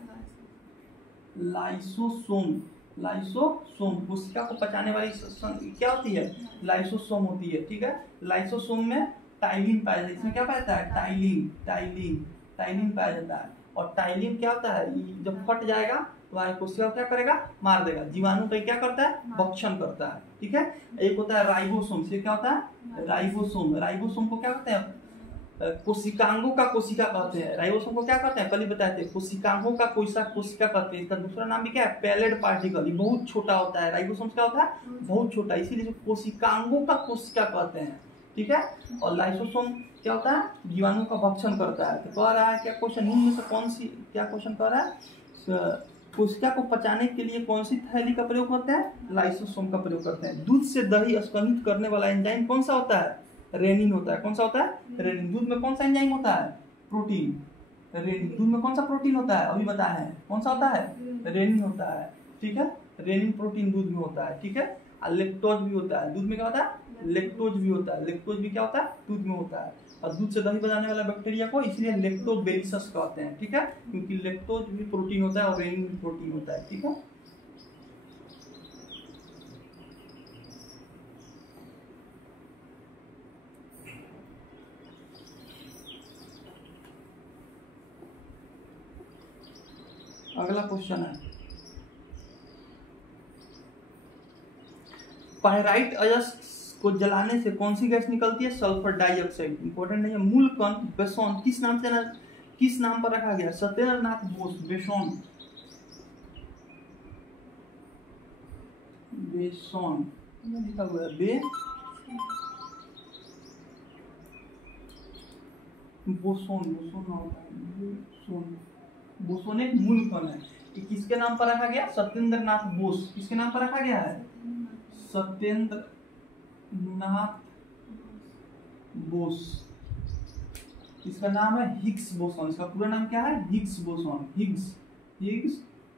लाइसोसोम। लाइसोसोम कोशिका को पचाने वाली क्या होती है? लाइसोसोम होती है। ठीक है, लाइसोसोम में टाइलिन पाया जाता है। इसमें क्या पाया जाता है? टाइलिन, टाइलिन, टाइलिन पाया जाता है। और टाइलिन क्या होता है? जब फट जाएगा तो कोशिका क्या करेगा? मार देगा। जीवाणु का क्या करता है? भक्षण करता है। ठीक है, एक होता है राइबोसोम। से क्या होता है? राइबोसोम। राइबोसोम को क्या कहते हैं? कोशिकांगों का कोशिका कहते हैं। राइबोसोम को क्या कहते हैं? कल ही बताए थे, कोशिकांगों का कोशिका कहते हैं। इसका दूसरा नाम भी क्या है? Pallid particle. ये बहुत छोटा होता है। राइबोसोम क्या होता है? बहुत छोटा, इसीलिए कोशिकांगों का कोशिका कहते हैं। ठीक है, और लाइसोसोम क्या होता है? जीवाणु का भक्षण करता है। तो कह रहा है क्या क्वेश्चन, निम्न में से कौन सी, क्या क्वेश्चन कह रहा है? कोशिका को पचाने के लिए कौन सी थैली का प्रयोग करते हैं? लाइसोसोम का प्रयोग करते हैं। दूध से दही स्खलित करने वाला एंजाइम कौन सा होता है? रेनिन होता है। कौन सा होता है? रेनिन। दूध में कौन सा एंजाइम होता है? प्रोटीन। रेनिन। दूध में कौन सा प्रोटीन होता है? अभी बताया है, कौन सा होता है? रेनिन होता है। ठीक है, रेनिन प्रोटीन दूध में होता है। ठीक है, और लेक्टोज भी होता है। दूध में क्या होता है? लेक्टोज भी होता है। लेक्टोज भी क्या होता है? दूध में होता है। और दूध से दही बनाने वाला बैक्टीरिया को इसलिए लेक्टोबेसिलस कहते हैं। ठीक है, क्योंकि लेक्टोज भी प्रोटीन होता है और रेनिन भी प्रोटीन होता है। ठीक है, अगला क्वेश्चन है, पायराइट अयस्क को जलाने से कौन सी गैस निकलती है? Sulphur dioxide. इंपॉर्टेंट नहीं है। मूल कण बेसोन किस नाम पर रखा गया? सत्येंद्र नाथ बोस। बेसोन, बेसोन लिखा हुआ है। बोसोन, बोसोन एक मूल कण है। कि किसके नाम पर रखा गया? सत्येंद्र नाथ बोस। किसके नाम पर रखा गया है? सत्येंद्र नाथ बोस। इसका नाम है हिग्स बोसोन। इसका पूरा नाम क्या है? Higgs boson. Higgs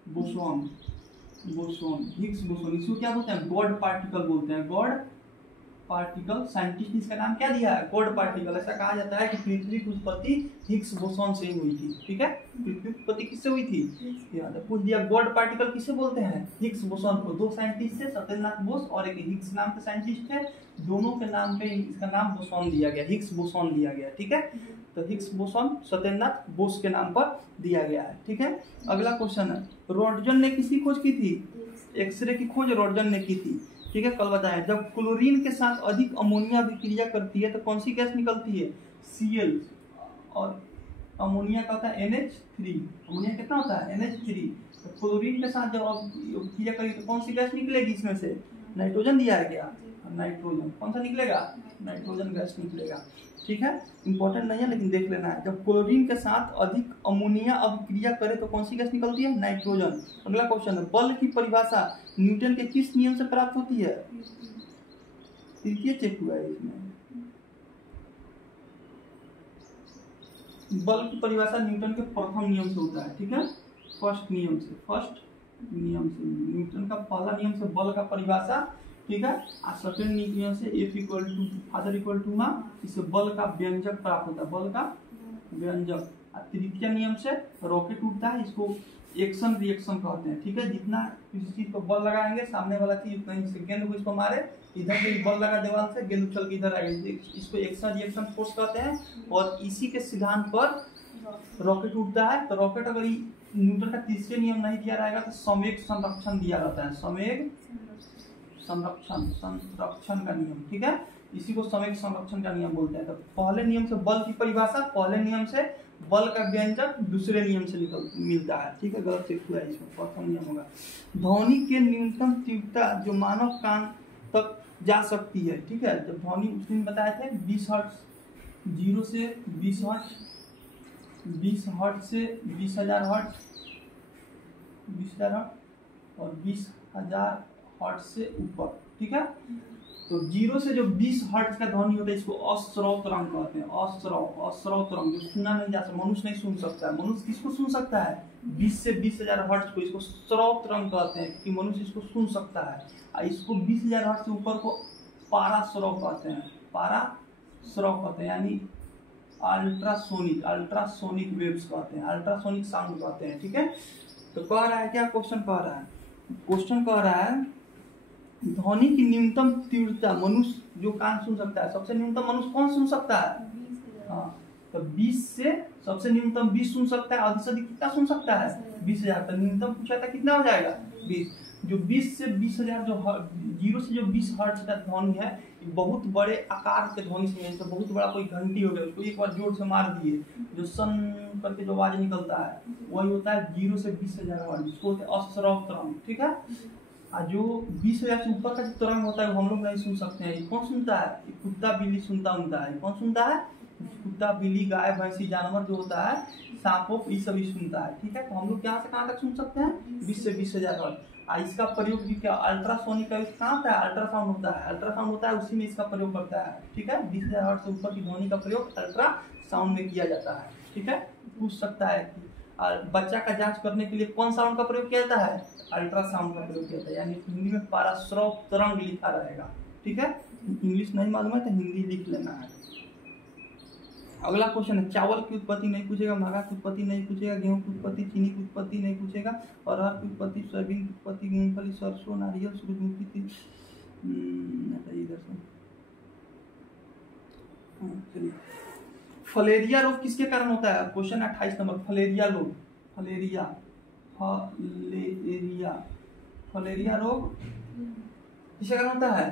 boson. Higgs boson. इसको क्या बोलते हैं? गॉड पार्टिकल बोलते हैं। गॉड पार्टिकल, साइंटिस्ट ने इसका नाम क्या दिया है? God particle. ऐसा कहा जाता है कि पृथ्वी की उत्पत्ति हिग्स बोसॉन से ही हुई थी। ठीक है, पृथ्वी की उत्पत्ति किससे हुई थी? याद है, पूछ दिया। गॉड पार्टिकल किसे बोलते हैं? हिग्स बोसॉन को। दो साइंटिस्ट थे, सत्येंद्रनाथ बोस और एक हिग्स नाम के साइंटिस्ट थे। दोनों के नाम पे इसका नाम बोसॉन दिया गया, हिग्स बोसॉन दिया गया। ठीक है, तो हिग्स बोसॉन सत्येंद्रनाथ बोस के नाम पर दिया गया है। ठीक है, अगला क्वेश्चन है, रॉटजन ने किसकी खोज की थी? एक्सरे की खोज रॉटजन ने की थी। ठीक है, कल बताया। जब क्लोरीन के साथ अधिक अमोनिया अभिक्रिया करती है तो कौन सी गैस निकलती है? Cl। और अमोनिया का होता है NH3। अमोनिया कितना होता है? NH3। तो क्लोरीन के साथ जब अभिक्रिया करेगी तो कौन सी गैस निकलेगी इसमें से? नाइट्रोजन दिया है क्या? नाइट्रोजन। कौन सा निकलेगा? नाइट्रोजन गैस निकलेगा। ठीक है, इंपॉर्टेंट नहीं है लेकिन देख लेना है। जब क्लोरीन के साथ अधिक अमोनिया अभिक्रिया करे तो कौन सी गैस निकलती है? नाइट्रोजन। अगला क्वेश्चन है, बल की परिभाषा न्यूटन के किस नियम से प्राप्त होती है? तृतीय चेक हुआ है इसमें। बल की परिभाषा न्यूटन के प्रथम नियम से होता है। ठीक है, फर्स्ट नियम से न्यूटन का पहला नियम से बल का परिभाषा। ठीक है, और सेकंड नियम से F इक्वल टू फादर इक्वल टू माँ, इससे बल का व्यंजक प्राप्त होता है, बल का व्यंजक। और तृतीय नियम से रॉकेट उड़ता है, इसको एक्शन रिएक्शन कहते हैं। ठीक है, जितना किसी चीज पर बल लगाएंगे सामने वाला चीज कहीं से गेंद को इसको मारे, इधर से बल लगा दीवार से, गेंद उछल के इधर आएगी, इसको एक्शन रिएक्शन फोर्स कहते हैं। और इसी के सिद्धांत पर रॉकेट उड़ता है। तो रॉकेट अगर न्यूटन का तीसरे नियम नहीं दिया रहेगा तो संवेग संरक्षण दिया रहता है, संवेग संरक्षण का नियम। ठीक है, इसी को संवेग संरक्षण का नियम बोलते हैं। तो पहले नियम से बल की परिभाषा, पहले नियम से बल का व्यंजक, दूसरे नियम से मिलता है। ठीक है, गलत चेक हुआ है इसमें, प्रथम नियम होगा। ध्वनि के न्यूनतम तीव्रता जो मानव कान तक जा सकती है। ठीक है, जब ध्वनि उस दिन बताए थे 20 हर्ट्ज, 0 से 20 हर्ट्ज, 20 हर्ट्ज से 20,000 हर्ट्ज, 20,000 हर्ट्ज और 20,000 हर्ट्ज से ऊपर। ठीक है, तो 0 से जो 20 हर्ट्ज का ध्वनि होता है इसको अश्रव तरंग कहते हैं। अश्रव तरंग, जो सुना नहीं जा सकता, मनुष्य नहीं सुन सकता है। मनुष्य किसको सुन सकता है? 20 से 20,000 हर्ट्ज को, इसको श्रव तरंग कहते हैं कि मनुष्य इसको सुन सकता है। और इसको 20,000 हर्ट्ज से ऊपर को पाराश्रव कहते हैं, पाराश्रव कहते हैं, यानी अल्ट्रासोनिक वेव्स कहते हैं, अल्ट्रासोनिक साउंड कहते हैं। ठीक है, तो कह रहा है क्या क्वेश्चन कह रहा है? क्वेश्चन कह रहा है ध्वनि की न्यूनतम तीव्रता मनुष्य जो कान सुन सकता है, सबसे न्यूनतम मनुष्य कौन सुन सकता है? हाँ, तो 20 से सबसे न्यूनतम 20 सुन सकता है, अधिक से अधिक कितना सुन सकता है? 20,000। तो न्यूनतम पूछा था कितना हो जाएगा? 20। जो 20 से 20,000 जो 0 से जो 20 हर्ट्ज का ध्वनि है, बहुत बड़े आकार के ध्वनि से, तो बहुत बड़ा कोई घंटी हो गया, उसको एक बार जोर से मार दिए, जो सन करके जो आवाज निकलता है वही होता है 0 से 20,000 हर्ट्ज, जिसको अश्रव तरंग। ठीक है, और जो 20,000 से ऊपर का जो तरंग होता है वो हम लोग नहीं सुन सकते हैं। कौन सुनता है? कुत्ता बिल्ली सुनता है। कौन सुनता है? कुत्ता बिल्ली गाय भैंसी जानवर जो होता है, सांप ये सभी सुनता है। ठीक है, तो हम लोग कहाँ से कहाँ तक सुन सकते हैं? 20 से 20,000 हर्ट्ज। इसका प्रयोग भी क्या? अल्ट्रासोनिक का कहाँ होता है? अल्ट्रासाउंड होता है, अल्ट्रासाउंड होता है, उसी में इसका प्रयोग करता है। ठीक है, 20,000 हर्ट्ज से ऊपर की ध्वनि का प्रयोग अल्ट्रासाउंड में किया जाता है। ठीक है, पूछ सकता है कि बच्चा का जांच करने के लिए कौन साउंड का प्रयोग किया जाता है? अल्ट्रासाउंड का प्रयोग किया जाता है, यानी हिंदी में पाराश्रव तरंग लिखा रहेगा। ठीक है, इंग्लिश नहीं मालूम है तो हिंदी लिख लेना है। अगला क्वेश्चन है, चावल की उत्पत्ति नहीं पूछेगा, मागा की उत्पत्ति नहीं पूछेगा, गेहूं की उत्पत्ति, चीनी की उत्पत्ति नहीं पूछेगा, अरहर की उत्पत्ति, सोयाबीन की उत्पत्ति, मूंगफली, सरसों, नारियल, सूरजमुखी, इधर से चलिए। फलेरिया रोग किसके कारण होता है? क्वेश्चन 28 नंबर, फलेरिया रोग, फलेरिया रोग किसके कारण होता है?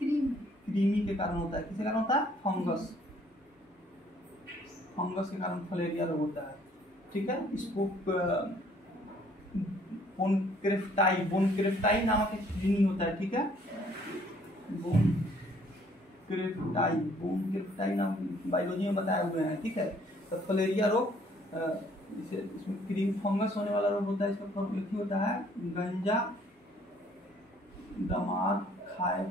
कृमि के कारण होता है। किसके कारण होता है? फंगस के कारण फलेरिया रोग होता है। ठीक है, इसको बोनक्रेफ्टाई नामक एक कृमि होता है। ठीक है, बोनक्रेफ्टाई नाम बायोलॉजी में बताए हुए हैं। ठीक है, तो फलेरिया रोग इसमें क्रीम फंगस होने वाला रोग होता है। इसका प्रॉब्लम होता है गंजा दामाद खाए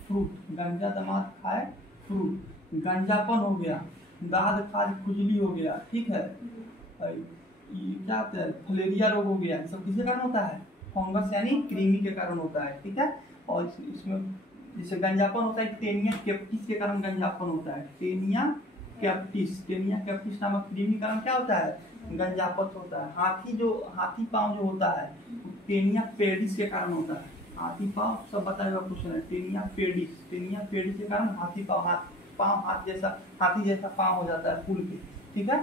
फ्रूट, गंजा दामाद खाए फ्रूट, गंजापन हो गया, दाद खाद खुजली हो गया। ठीक है, ये क्या होता है? फलेरिया रोग हो गया। सब किसके कारण होता है? फंगस यानी कृमि के कारण होता है। ठीक है, और इसमें जैसे गंजापन होता है टेनिया कैप्टिस के कारण गंजापन होता है। टेनिया कैप्टिस नामक कृमि के कारण क्या होता है? गंजापन होता है। हाथी पाँव जो होता है टेनिया पेडिस के कारण होता है। हाथी पाँव सब बताया हुआ क्वेश्चन है। टेनिया पेडिस के कारण हाथी जैसा पाँव हो जाता है फूल के। ठीक है,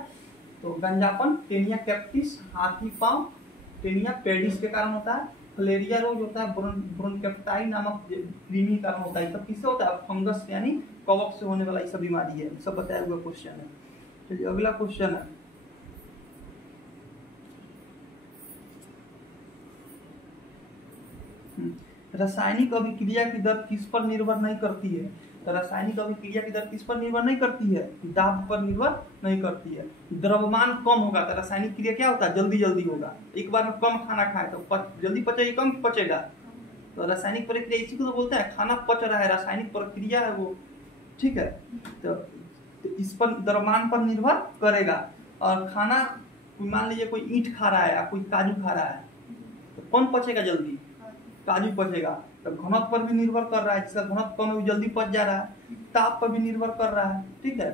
तो गंजापन टेनिया कैप्टिस, हाथी पाँव टेनिया पेडिस के कारण होता है। फलेरिया रोग होता है ब्रोंकाइटिस नामक कृमि के कारण होता है। सब किससे होता है? फंगस यानी कवक से होने वाला ये सब बीमारी है। सब बताया हुआ क्वेश्चन है। चलिए अगला क्वेश्चन है। रासायनिक अभिक्रिया की दर किस पर निर्भर नहीं करती है? तो रासायनिक अभिक्रिया की दर किस पर निर्भर नहीं करती है? दाब पर निर्भर नहीं करती है। द्रव्यमान कम होगा तो रासायनिक क्रिया क्या होता है? जल्दी होगा। एक बार में कम खाना खाए तो जल्दी पचेगा कम पचेगा। तो रासायनिक प्रक्रिया इसी को तो बोलते हैं, खाना पच रहा है, रासायनिक प्रक्रिया है वो। ठीक है, तो इस पर द्रव्यमान पर निर्भर करेगा। और खाना मान लीजिए कोई ईंट खा रहा है या कोई काजू खा रहा है तो कौन पचेगा जल्दी? काजू पचेगा। तो घनत्व पर भी निर्भर कर रहा है, जिसका घनत्व कम है वो जल्दी पच जा रहा है। ताप पर भी निर्भर कर रहा है। ठीक है,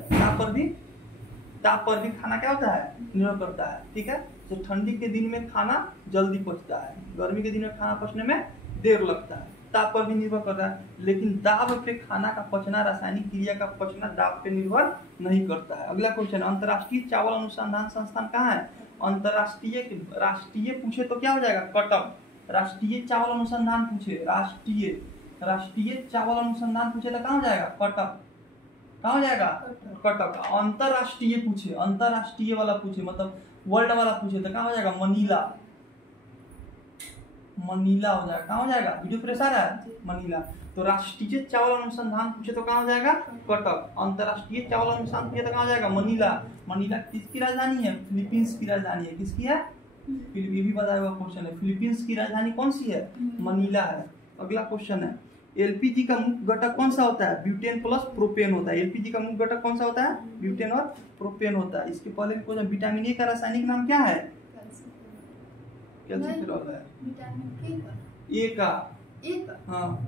ताप पर भी खाना क्या होता है? निर्भर करता है। ठीक है, तो ठंडी के दिन में खाना जल्दी पचता है, गर्मी के दिन में खाना पचने में देर लगता है। ताप पर भी निर्भर कर रहा है, लेकिन दाब पे खाना का पचना, रासायनिक क्रिया का पचना दाब पे निर्भर नहीं करता है। अगला क्वेश्चन, अंतर्राष्ट्रीय चावल अनुसंधान संस्थान कहाँ है? राष्ट्रीय पूछे तो क्या हो जाएगा? कटक। राष्ट्रीय चावल अनुसंधान पूछे, राष्ट्रीय चावल अनुसंधान पूछे तो कहाँ हो जाएगा? कटक। कहाँ हो जाएगा? कटक। अंतरराष्ट्रीय पूछे, अंतरराष्ट्रीय वाला पूछे मतलब वर्ल्ड वाला पूछे तो कहाँ हो जाएगा? मनीला हो जाएगा। कहाँ हो जाएगा? वीडियो प्रेशर है मनीला। तो राष्ट्रीय चावल अनुसंधान पूछे तो कहाँ हो जाएगा? कटक। अंतरराष्ट्रीय चावल अनुसंधान पूछे तो कहाँ हो जाएगा? मनीला किसकी राजधानी है? फिलीपींस की राजधानी है। किसकी है? ये भी बताया हुआ क्वेश्चन है। फिलीपींस की राजधानी कौन सी है? मनीला है। अगला क्वेश्चन है, एलपीजी का मुख्य घटक कौन सा होता है? ब्यूटेन प्लस प्रोपेन होता है। एलपीजी का मुख्य घटक कौन सा होता है? ब्यूटेन और प्रोपेन होता है। इसके पहले क्वेश्चन, विटामिन ए का रासायनिक नाम क्या है? कैल्सिफेरॉल है। ए का हाँ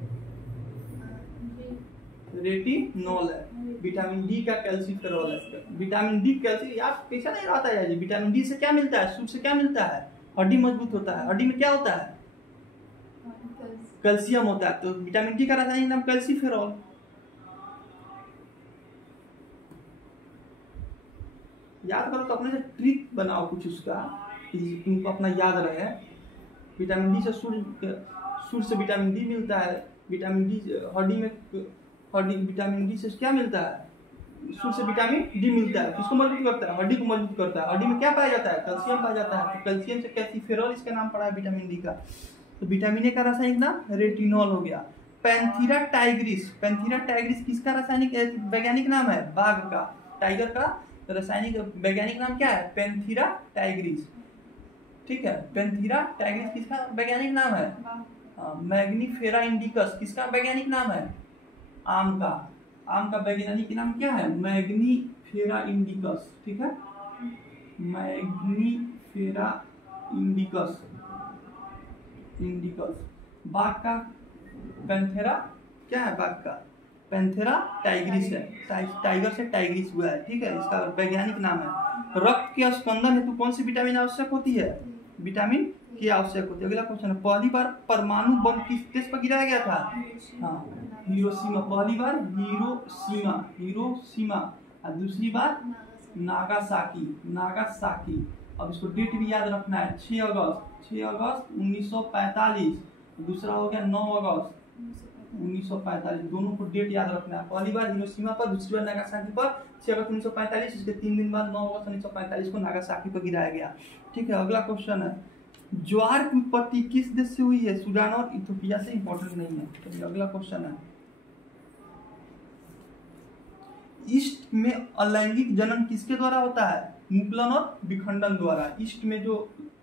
रेटिनॉल है। विटामिन डी का कैल्सिफेरॉल है। विटामिन डी कैल्शियम यार कैसा नहीं रहता है जी? विटामिन डी से क्या मिलता है? सूर्य से क्या मिलता है? हड्डी मजबूत होता है। हड्डी में क्या होता है? कैल्शियम होता है। तो विटामिन डी का रासायनिक नाम कैल्सिफेरॉल। याद करो तो अपने से ट्रिक बनाओ कुछ उसका, तुमको अपना याद रहे। विटामिन डी से सूर्य से विटामिन डी मिलता है। विटामिन डी विटामिन डी से क्या मिलता है? सूर्य से विटामिन डी मिलता है। किसको मजबूत करता है? हड्डी को मजबूत करता है। हड्डी में क्या पाया जाता है? कैल्शियम पाया जाता है। तो कैल्शियम से कैल्सिफेरॉल इसका नाम पड़ा है विटामिन डी का। तो विटामिन ए का रासायनिक नाम रेटिनॉल हो गया। पैंथेरा टाइग्रिस किसका रासायनिक वैज्ञानिक नाम है? बाघ का। टाइगर का रासायनिक वैज्ञानिक नाम क्या है? Panthera Tigris. ठीक है, पैंथेरा टाइग्रिस किसका वैज्ञानिक नाम है? मैग्नीफेरा इंडिकस किसका वैज्ञानिक नाम है? आम का वैज्ञानिक नाम क्या है? Mangifera indicus. ठीक है, मैग्नीफेरा इंडिकस। बाघ का पैंथेरा क्या है? बाघ का पैंथेरा टाइग्रिस है। टाइगर से टाइग्रिस हुआ है। ठीक है, इसका वैज्ञानिक नाम है। रक्त के स्पंदन हेतु कौन सी विटामिन आवश्यक होती है? विटामिन की आवश्यक होती है। अगला क्वेश्चन है, पहली बार परमाणु बम किस देश पर गिराया गया था? हाँ, हिरोशिमा। पहली बार हिरोशिमा और दूसरी बार नागासाकी। अब इसको डेट भी याद रखना है। 6 अगस्त 1945। दूसरा हो गया 9 अगस्त 1945। दोनों को डेट याद रखना है। पहली बार हिरोशिमा पर, दूसरी बार नागासाकी पर 6 अगस्त 1945। इसके 3 दिन बाद 9 अगस्त 1945 को नागासाकी पर गिराया गया। ठीक है, अगला क्वेश्चन है, ज्वार की उत्पत्ति किस देश से हुई है? सूडान और इथियोपिया से। इंपॉर्टेंट नहीं है। तो अगला क्वेश्चन है, ईस्ट में अलैंगिक जनन किसके द्वारा होता है? मुकुलन और विखंडन द्वारा। ईस्ट में जो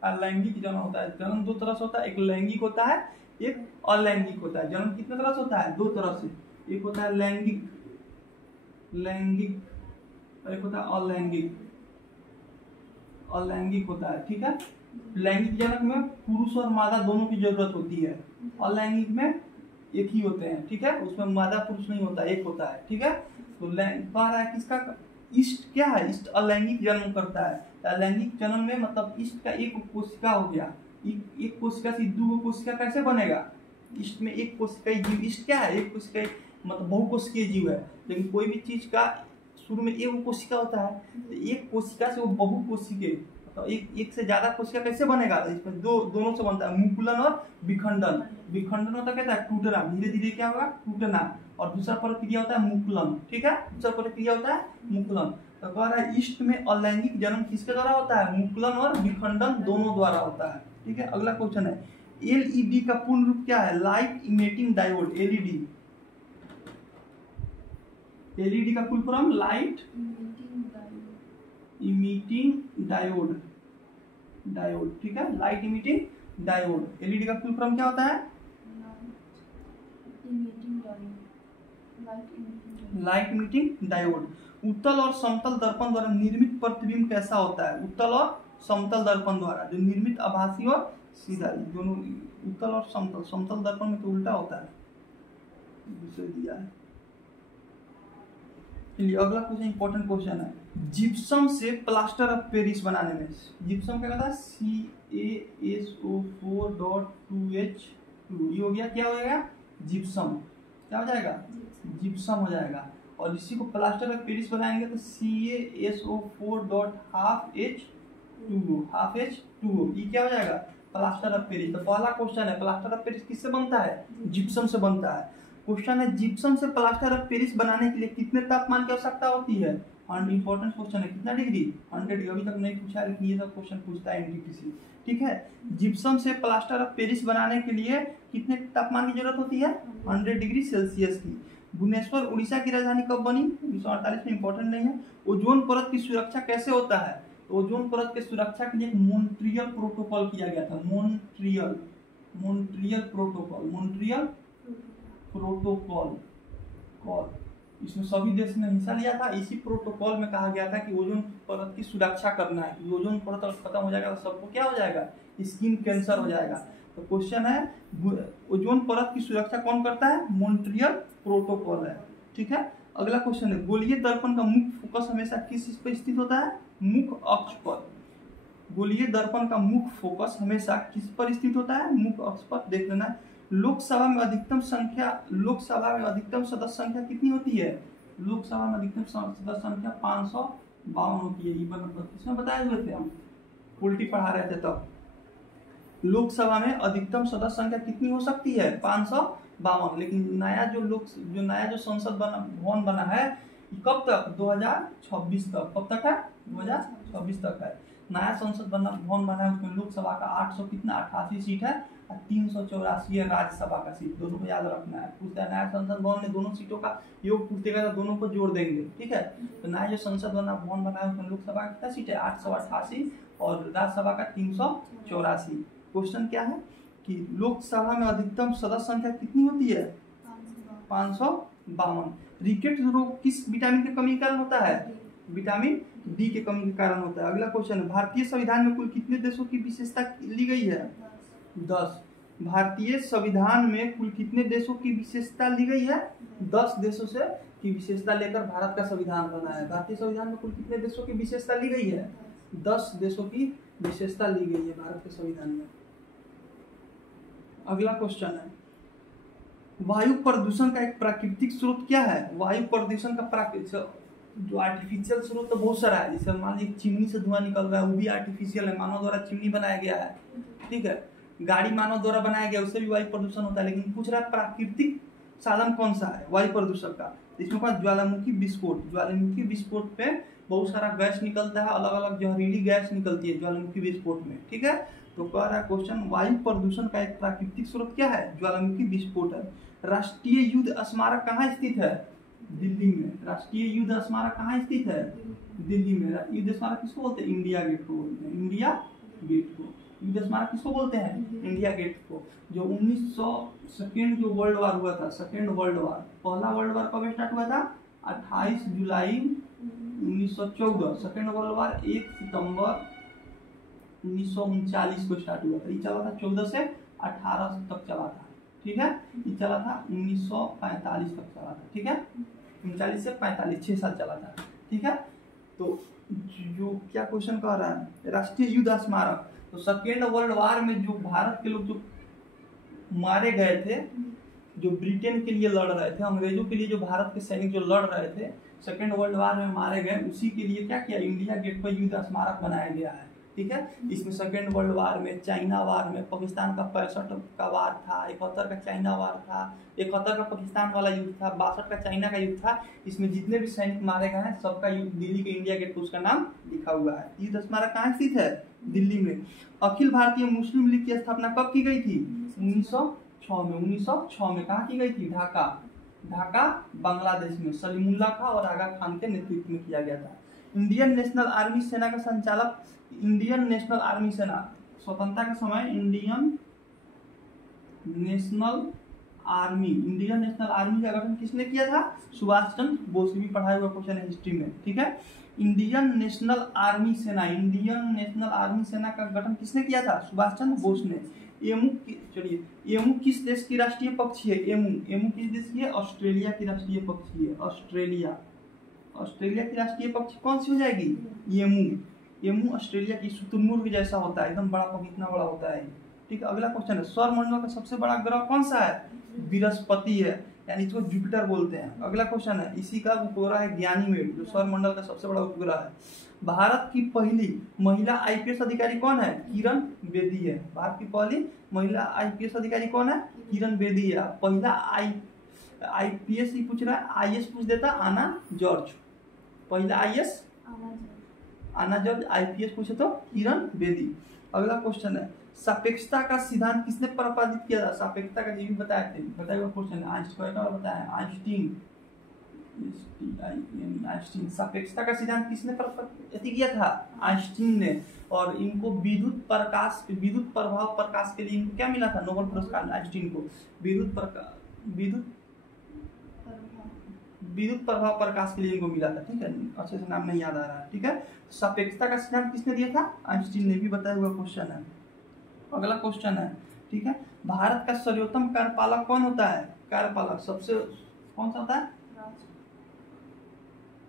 अलैंगिक जनन होता है, जनन 2 तरह से होता है। एक लैंगिक होता है, एक अलैंगिक होता है। जनन कितने तरह से होता है? 2 तरह से। एक होता है लैंगिक और एक होता है अलैंगिक होता है। ठीक है, लैंगिक जनन में पुरुष और मादा दोनों की जरूरत होती है। अलैंगिक में एक ही होते हैं, ठीक है, उसमें मादा पुरुष नहीं होता, एक होता है, ठीक है। तो कह रहा है किसका इष्ट क्या है, इष्ट अलैंगिक जन्म करता है। अलैंगिक जन्म में मतलब इष्ट का एक कोशिका हो गया, एक कोशिका से दो कोशिका कैसे बनेगा, इष्ट में एक कोशिका जीव, इष्ट क्या है, एक कोशिका मतलब बहुकोशिकीय जीव है, लेकिन कोई भी चीज का शुरू में एक कोशिका होता है, तो एक कोशिका से वो बहुकोशिकीय तो एक से ज्यादा कोशिका कैसे बनेगा, तो इसमें दोनों से बनता है, मुकुलन और विखंडन। विखंडन होता कहता है टूटना, धीरे धीरे क्या होगा, टूटना, और दूसरा प्रक्रिया होता है मुकुलन, ठीक है, दूसरा प्रक्रिया होता है मुकुलन। तो कह रहा है इष्ट में अलैंगिक जन्म किसके द्वारा होता है, मुकुलन और विखंडन दोनों द्वारा होता है, ठीक है। अगला क्वेश्चन है एलईडी का पूर्ण रूप क्या है, light emitting diode. LED, LED का full form light emitting diode, diode, ठीक है, लाइट इमिटिंग डायोड। एलईडी का फुल फॉर्म क्या होता है, लाइट इमिटिंग डायोड। उत्तल और समतल दर्पण द्वारा निर्मित प्रतिबिंब कैसा होता है, उत्तल और समतल दर्पण द्वारा जो निर्मित आभासी और सीधा, दोनों उत्तल और समतल, समतल दर्पण में तो उल्टा होता है, दूसरे दिया है। चलिए अगला क्वेश्चन इंपॉर्टेंट क्वेश्चन है, जिप्सम से प्लास्टर ऑफ पेरिस बनाने में, जिप्सम क्या कहता है, CaSO4.2H2, ये हो गया, क्या हो जाएगा, जिप्सम, क्या हो जाएगा, जिप्सम हो जाएगा। और इसी को प्लास्टर ऑफ पेरिस बनाएंगे तो CaSO4.12H2O, ये क्या हो जाएगा, प्लास्टर ऑफ पेरिस। तो पहला क्वेश्चन है प्लास्टर ऑफ पेरिस किससे बनता है, जिप्सम से बनता है। क्वेश्चन है जिप्सम से प्लास्टर ऑफ पेरिस बनाने के लिए कितने तापमान की आवश्यकता होती है, इंपॉर्टेंट क्वेश्चन है, कितना डिग्री, 100 डिग्री। अभी तक नहीं पूछा है लेकिन ये सब क्वेश्चन पूछता है एनटीपीसी, ठीक है। जिप्सम से प्लास्टर ऑफ पेरिस बनाने के लिए कितने तापमान की जरूरत होती है, 100 डिग्री सेल्सियस की। भुवनेश्वर उड़ीसा की राजधानी कब बनी, 1948 में, इंपॉर्टेंट नहीं है। ओजोन परत की सुरक्षा कैसे होता है, तो ओजोन परत की सुरक्षा के लिए एक मॉन्ट्रियल प्रोटोकॉल किया गया था, मॉन्ट्रियल प्रोटोकॉल, इसमें सभी देश ने हिस्सा लिया था। इसी प्रोटोकॉल में कहा गया था कि ओजोन परत की सुरक्षा करना है, कि ओजोन परत अगर खत्म हो जाएगा तो सबको क्या हो जाएगा, स्किन कैंसर हो जाएगा। तो क्वेश्चन है ओजोन परत की सुरक्षा कौन करता है, मॉन्ट्रियल प्रोटोकॉल है, ठीक है। अगला क्वेश्चन है गोलीय दर्पण का मुख्य फोकस हमेशा किस चीज पर स्थित होता है, मुख्य अक्ष पर। गोलीय दर्पण का मुख्य फोकस हमेशा किस पर स्थित होता है, मुख्य अक्ष पर। देख लेना है लोकसभा में अधिकतम सदस्य संख्या कितनी होती है, लोकसभा में अधिकतम सदस्य संख्या 552 होती है। इसमें बताए हुए थे हम, उल्टी पढ़ा रहे थे तब। लोकसभा में अधिकतम सदस्य संख्या कितनी हो सकती है, 552। लेकिन नया जो संसद भवन बना है कब तक, 2026 तक। कब तक है, 2026 तक है। नया संसद भवन बना है, उसमें लोकसभा का 88 सीट है और 384 है राज्यसभा का सीट, दोनों को याद रखना है। पूछता है नया संसद भवन में दोनों सीटों का योग पूछेगा तो दोनों को जोड़ देंगे, ठीक है। तो नया जो संसद भवन बना है उसमें लोकसभा का कितना सीट है, 888 और राज्यसभा का 384। क्वेश्चन क्या है कि लोकसभा में अधिकतम सदस्य संख्या कितनी होती है, 552। रिकेट रोग किस विटामिन की कमी के कारण होता है, विटामिन डी के कमी के कारण होता है। अगला क्वेश्चन है भारतीय संविधान में कुल कितने देशों की विशेषता ली गई है, 10। भारतीय संविधान में कुल कितने देशों की विशेषता ली गई है, 10 देशों से की विशेषता लेकर भारत का संविधान बना है। भारतीय संविधान में कुल कितने देशों की विशेषता ली गई है, 10 देशों की विशेषता ली गई है भारत के संविधान में। अगला क्वेश्चन है वायु प्रदूषण का एक प्राकृतिक स्रोत क्या है। वायु प्रदूषण का प्राकृतिक जो आर्टिफिशियल स्रोत तो बहुत सारा है, जैसे मान लीजिए चिमनी से धुआं निकल रहा है, वो भी आर्टिफिशियल है, मानव द्वारा चिमनी बनाया गया है, ठीक है। गाड़ी मानव द्वारा बनाया गया, उससे भी वायु प्रदूषण होता है। लेकिन पूछ रहा है प्राकृतिक साधन कौन सा है वायु प्रदूषण का, इसमें पास ज्वालामुखी विस्फोट। ज्वालामुखी विस्फोट पे बहुत सारा गैस निकलता है, अलग अलग जहरीली गैस निकलती है ज्वालामुखी विस्फोट में, ठीक है। तो कह रहा है क्वेश्चन वायु प्रदूषण का एक प्राकृतिक स्रोत क्या है, ज्वालामुखी विस्फोट है। राष्ट्रीय युद्ध स्मारक कहाँ स्थित है, दिल्ली में। राष्ट्रीय युद्ध स्मारक कहाँ स्थित है, दिल्ली में। युद्ध स्मारक किसको बोलते हैं, इंडिया गेट को बोलते हैं, इंडिया गेट को। युद्ध स्मारक किसको बोलते हैं, इंडिया गेट को। जो 1900 सेकेंड जो वर्ल्ड वार हुआ था, सेकेंड वर्ल्ड वार, पहला वर्ल्ड वार कब स्टार्ट हुआ था, 28 जुलाई 1914। सेकेंड वर्ल्ड वार 1 सितंबर 1939 को स्टार्ट हुआ था। ये चला था 14 से 18 तक चला था, ठीक है। ये चला था 1945 तक चला था, ठीक है, 39 से 45, 6 साल चला था, ठीक है। तो जो क्या क्वेश्चन कह रहा है, राष्ट्रीय युद्ध स्मारक, तो सेकेंड वर्ल्ड वार में जो भारत के लोग जो मारे गए थे, जो ब्रिटेन के लिए लड़ रहे थे, अंग्रेजों के लिए जो भारत के सैनिक जो लड़ रहे थे सेकेंड वर्ल्ड वार में मारे गए, उसी के लिए क्या किया, इंडिया गेट पर युद्ध स्मारक बनाया गया है, ठीक है। इसमें सेकेंड वर्ल्ड वार में, चाइना वार में, पाकिस्तान का 65 का वार था, 71 का चाइना वार था, 71 का पाकिस्तान वाला युद्ध था, 62 का चाइना का युद्ध था, इसमें जितने भी सैनिक मारे गए हैं सबका युद्ध दिल्ली के इंडिया गेट पर उसका नाम लिखा हुआ है। युद्ध स्मारक कहाँ स्थित है, दिल्ली में। अखिल भारतीय मुस्लिम लीग की स्थापना कब की गई थी, 1906 में। 1906 में कहाँ की गई थी, ढाका, ढाका बांग्लादेश में, सलीमुल्लाह खां और आगा खान के नेतृत्व में किया गया था। इंडियन नेशनल आर्मी सेना का संचालक, इंडियन नेशनल आर्मी सेना स्वतंत्रता के समय इंडियन नेशनल आर्मी का गठन किसने किया था, सुभाष चंद्र बोस। भी पढ़ाया हुआ क्वेश्चन है हिस्ट्री में, ठीक है। इंडियन नेशनल आर्मी सेना का गठन किसने किया था, सुभाष चंद्र बोस ने। एमू किस देश की राष्ट्रीय पक्षी है, एमू किस देश की है, ऑस्ट्रेलिया की राष्ट्रीय पक्षी है। ऑस्ट्रेलिया की राष्ट्रीय पक्षी कौन सी हो जाएगी, एमू ऑस्ट्रेलिया की शुतुरमुर्ग जैसा होता है, एकदम बड़ा इतना बड़ा होता है, ठीक है। अगला क्वेश्चन है, सौरमंडल का सबसे बड़ा ग्रह कौन सा है, बृहस्पति है, यानी इसको जुपिटर बोलते हैं। अगला क्वेश्चन है, इसी का उपग्रह है ज्ञानीमेड, जो सौरमंडल का सबसे बड़ा उपग्रह है। भारत की पहली महिला आईपीएस अधिकारी कौन है, किरण बेदी है। भारत की पहली महिला आईपीएस अधिकारी कौन है, किरण बेदी है। पहला आईपीएस ही पूछ रहा है, आईएएस पूछ देता आना जॉर्ज। पहला आईएएस आना जॉर्ज, आईपीएस पूछे तो किरण बेदी। अगला क्वेश्चन है, सापेक्षता का सिद्धांत किसने प्रतिपादित किया था, सापेक्षता का जीवी बताए थे, बताया क्वेश्चन है, आइंस्टाइन का बताया, आइंस्टीन। सापेक्षता का सिद्धांत किसने प्रतिपादित किया था, आइंस्टीन ने। और इनको विद्युत प्रभाव प्रकाश के लिए इनको क्या मिला था, नोबेल पुरस्कार आइंस्टीन को। विद्युत प्रभाव प्रकाश के लिए इनको मिला था, ठीक है। अच्छे से नाम नहीं याद आ रहा है, ठीक है। सापेक्षता का सिद्धांत किसने दिया था, आइंस्टीन ने। भी बताया हुआ क्वेश्चन है। अगला क्वेश्चन है, ठीक है, भारत का सर्वोत्तम कार्यपालक कौन होता है, कार्यपालक सबसे कौन सा होता है,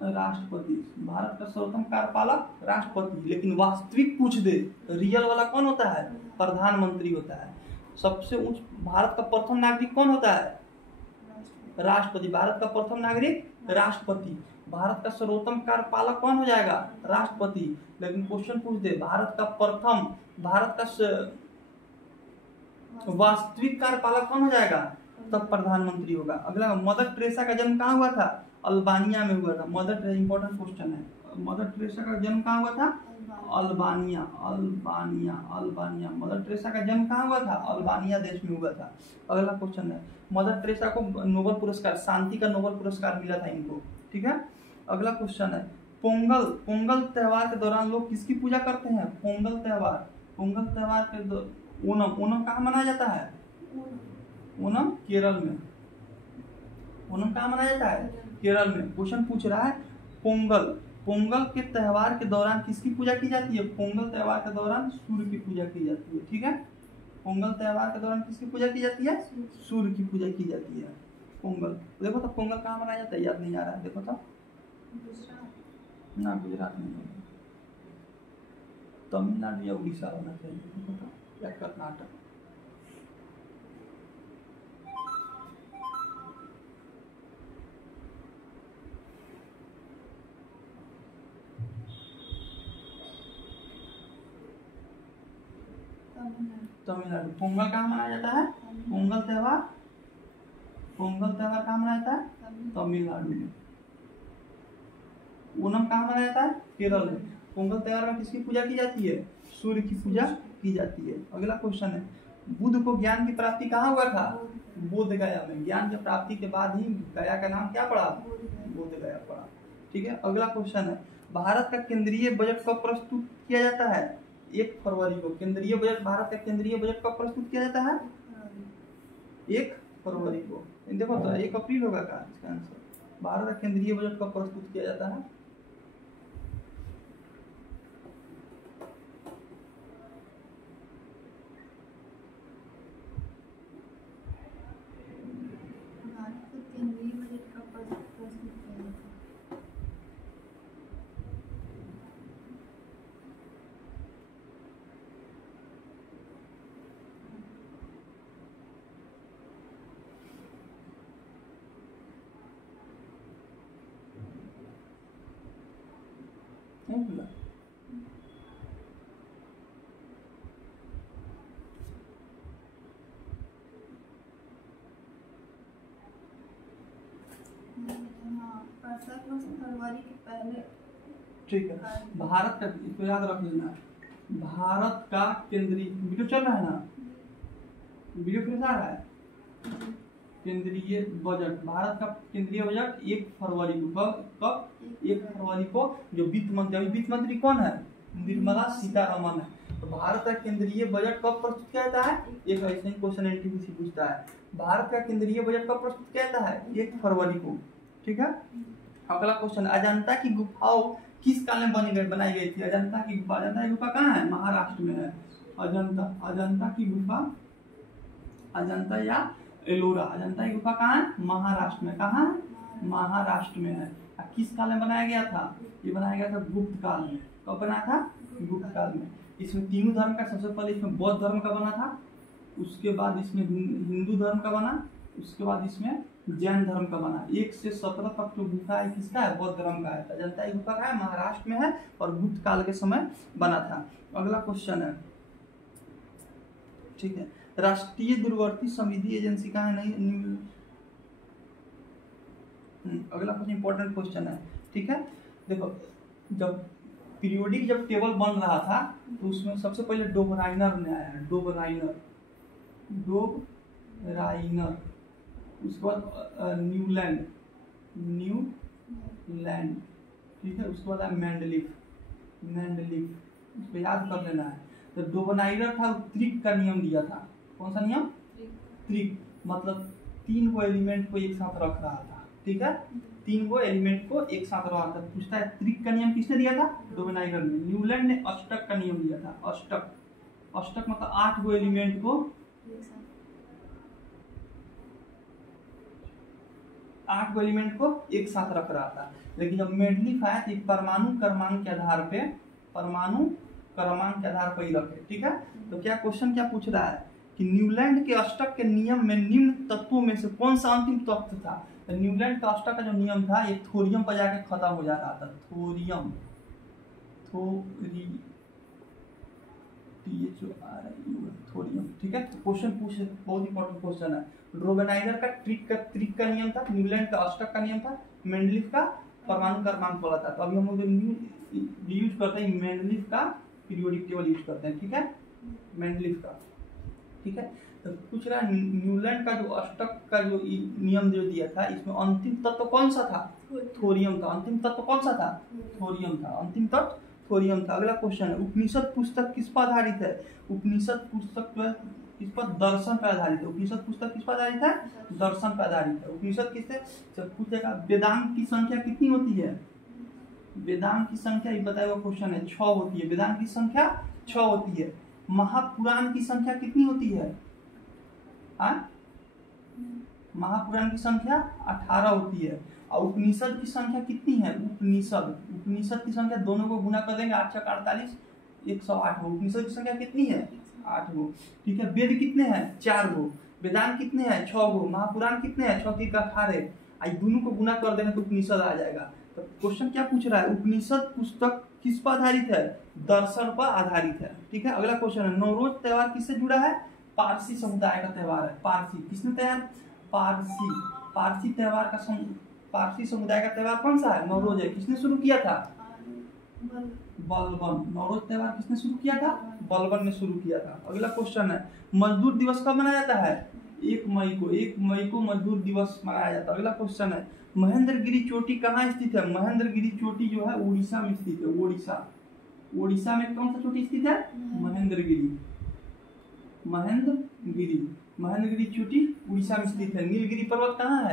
राष्ट्रपति। भारत का सर्वोत्तम कार्यपालक राष्ट्रपति, लेकिन वास्तविक पूछ दे रियल वाला कौन होता है, प्रधानमंत्री होता है। सबसे उच्च भारत का प्रथम नागरिक कौन होता है, राष्ट्रपति। भारत का प्रथम नागरिक राष्ट्रपति। भारत का सर्वोत्तम कार्यपालक कौन हो जाएगा, राष्ट्रपति। लेकिन क्वेश्चन पूछ दे भारत का वास्तविक कार्यपालक कौन हो जाएगा, तब प्रधानमंत्री होगा। अगला, मदर टेरेसा का जन्म कहाँ हुआ था, अल्बानिया में हुआ था। मदर टेरेसा इंपॉर्टेंट क्वेश्चन है, मदर टेरेसा का जन्म कहाँ हुआ था, अल्बानिया। मदर टेरेसा का जन्म कहाँ हुआ था, अल्बानिया देश में हुआ था। अगला क्वेश्चन है, मदर टेरेसा को नोबेल पुरस्कार, शांति का नोबेल पुरस्कार मिला था इनको, ठीक है। अगला क्वेश्चन है, पोंगल त्योहार के दौरान लोग किसकी पूजा करते हैं, पोंगल त्योहार के ओणम कहाँ मनाया जाता है, ओणम केरल में। ओणम कहाँ मनाया जाता है, केरल में। क्वेश्चन पूछ रहा है, पोंगल के त्योहार के दौरान किसकी पूजा की जाती है, पोंगल त्योहार के दौरान सूर्य की पूजा की जाती है, ठीक है। पोंगल त्योहार के दौरान किसकी पूजा की जाती है, सूर्य की पूजा की जाती है। पोंगल देखो तो पोंगल कहाँ मनाया जाता है, याद नहीं आ रहा है, देखो तो ना, गुजरात में नहीं, तमिलनाडु या उड़ीसा होना चाहिए, देखो तो, या कर्नाटक। तमिलनाडु। पोंगल कहाँ मनाया जाता है, पोंगल त्योहार कहाँ मनाया जाता है, तमिलनाडु में। ओणम कहाँ मनाया जाता है, केरल में। पोंगल त्योहार में किसकी पूजा की जाती है, सूर्य की पूजा की जाती है। अगला क्वेश्चन है, बुद्ध को ज्ञान की प्राप्ति कहाँ हुआ था, बोध गया में। ज्ञान की प्राप्ति के बाद ही गया का नाम क्या पड़ा, बोध गया पड़ा, ठीक है। अगला क्वेश्चन है, भारत का केंद्रीय बजट कब प्रस्तुत किया जाता है, 1 फरवरी को। केंद्रीय बजट, भारत का केंद्रीय बजट कब प्रस्तुत किया जाता है, 1 फरवरी को। देखो तो 1 अप्रैल होगा का इसका आंसर। भारत का केंद्रीय बजट कब प्रस्तुत किया जाता है, नहीं खुला। हाँ, 65 फरवरी के पहले। ठीक है, भारत का, इसको याद रख लेना है, भारत का केंद्रीय, वीडियो चल रहा है ना, वीडियो फिर से आ रहा है। केंद्रीय बजट, भारत का केंद्रीय बजट 1 फरवरी को, कब 1 फरवरी को, जो वित्त मंत्री कौन है, निर्मला सीतारमन है। तो भारत का केंद्रीय बजट कब प्रस्तुत किया जाता है, एक ऐसे ही क्वेश्चन एनटीपीसी पूछता है, भारत का केंद्रीय बजट कब प्रस्तुत किया जाता है, 1 फरवरी को। ठीक है, अगला क्वेश्चन, अजंता की गुफाओं किस काल में बनाई गई थी। अजंता की गुफा कहाँ है, महाराष्ट्र में है। अजंता की गुफा, अजंता या एलोरा, अजंता की गुफा कहाँ है, महाराष्ट्र में। कहाँ है, महाराष्ट्र में है। किस काल में बनाया गया था, ये बनाया गया था गुप्त काल में। कब बना था, गुप्त काल में। इसमें तीनों धर्म का, सबसे पहले इसमें बौद्ध धर्म का बना था, उसके बाद इसमें हिंदू धर्म का बना, उसके बाद इसमें जैन धर्म का बना। 1 से 17 तक जो गुफा है किसका है, बौद्ध धर्म का है। अजंता की गुफा का है, महाराष्ट्र में है और गुप्त काल के समय बना था। अगला क्वेश्चन है, ठीक है, राष्ट्रीय दूरवर्ती संविधि एजेंसी का है, नहीं। अगला क्वेश्चन इंपॉर्टेंट क्वेश्चन है। ठीक है, देखो, जब पीरियोडिक जब टेबल बन रहा था तो उसमें सबसे पहले डोबराइनर ने आया है, डोबराइनर, उसके बाद न्यूलैंड, ठीक है, उसके बाद मेंडलीफ, इसको याद कर लेना है। तो डोबराइनर था, त्रिक का नियम दिया था। कौन सा नियम, त्रिक, मतलब 3 गो एलिमेंट को एक साथ रख रहा था। ठीक है, 3 गो एलिमेंट को एक साथ रखा था। पूछता है त्रिक का नियम किसने दिया था, डोबराइनर ने। न्यूलैंड ने अष्टक का नियम दिया था, अष्टक मतलब 8 गो एलिमेंट को 8 एलिमेंट को एक साथ रख रहा था। लेकिन जब मेंडलीफ आया तो परमाणु क्रमांक के आधार पे ही रखे। ठीक है, तो क्या क्वेश्चन क्या पूछ रहा है कि न्यूलैंड के अष्टक के नियम में निम्न तत्वों में से कौन सा अंतिम तत्व था। तो न्यूलैंड का अष्टक का जो नियम था ये थोरियम पर जाके खत्म हो जा रहा था। Thorium, thorium. ठीक है, क्वेश्चन पूछ, बहुत इंपॉर्टेंट क्वेश्चन है। डोबराइनर का त्रिक का नियम था, न्यूलैंड का अष्टक का नियम था, मेंडलीफ का परमाणु क्रमांक वाला था। तो अभी हम लोग यूज करते हैं मेंडलीफ का पीरियोडिक टेबल यूज करते हैं। ठीक है, मेंडलीफ का। ठीक है, तो पूछ रहा है न्यूलैंड का जो अष्टक का जो नियम जो दिया था इसमें अंतिम तत्व कौन सा था, थोरियम था। अंतिम तत्व कौन सा था, थोरियम था। अंतिम तत्व थोरियम था। अगला क्वेश्चन है, उपनिषद पुस्तक किस पर आधारित है। उपनिषद पुस्तक जो है किस पर, दर्शन पर आधारित है। उपनिषद पुस्तक किस पर आधारित है, दर्शन पर आधारित है। उपनिषद किससे, जब पूछेगा वेदांत की संख्या कितनी होती है, वेदांत की संख्या ये बताया हुआ क्वेश्चन है, 6 होती है। वेदांत की संख्या 6 होती है। महापुराण की संख्या कितनी होती है, महापुराण की संख्या 18 होती है। और उपनिषद की संख्या कितनी है, उपनिषद की संख्या दोनों को गुना कर देंगे, 8 × 48 108 हो। उपनिषद की संख्या कितनी है, 8 गो। ठीक है, वेद कितने हैं, 4 गो। वेदांत कितने हैं, 6 गो। महापुराण कितने हैं, 6 × 3 = 18। आई दोनों को गुना कर देंगे तो उपनिषद आ जाएगा। तो क्वेश्चन क्या पूछ रहा है, उपनिषद पुस्तक किस पर आधारित है, दर्शन पर आधारित है। ठीक है, अगला क्वेश्चन है, नवरोज त्योहार किससे जुड़ा है, पारसी समुदाय का त्योहार है। पारसी किसने तैयार, पारसी त्योहार का पारसी समुदाय का त्योहार कौन सा है, नवरोज है। किसने शुरू किया था, बलबन। नवरोज त्योहार किसने शुरू किया था, बलबन ने शुरू किया था। अगला क्वेश्चन है, मजदूर दिवस कब मनाया जाता है, 1 मई को मजदूर दिवस मनाया जाता है। अगला क्वेश्चन है, महेंद्रगिरी चोटी कहाँ स्थित है। महेंद्रगिरी चोटी जो है उड़ीसा में स्थित है। उड़ीसा में कौन सा चोटी स्थित है, महेंद्रगिरी चोटी उड़ीसा में स्थित है। नीलगिरी पर्वत कहाँ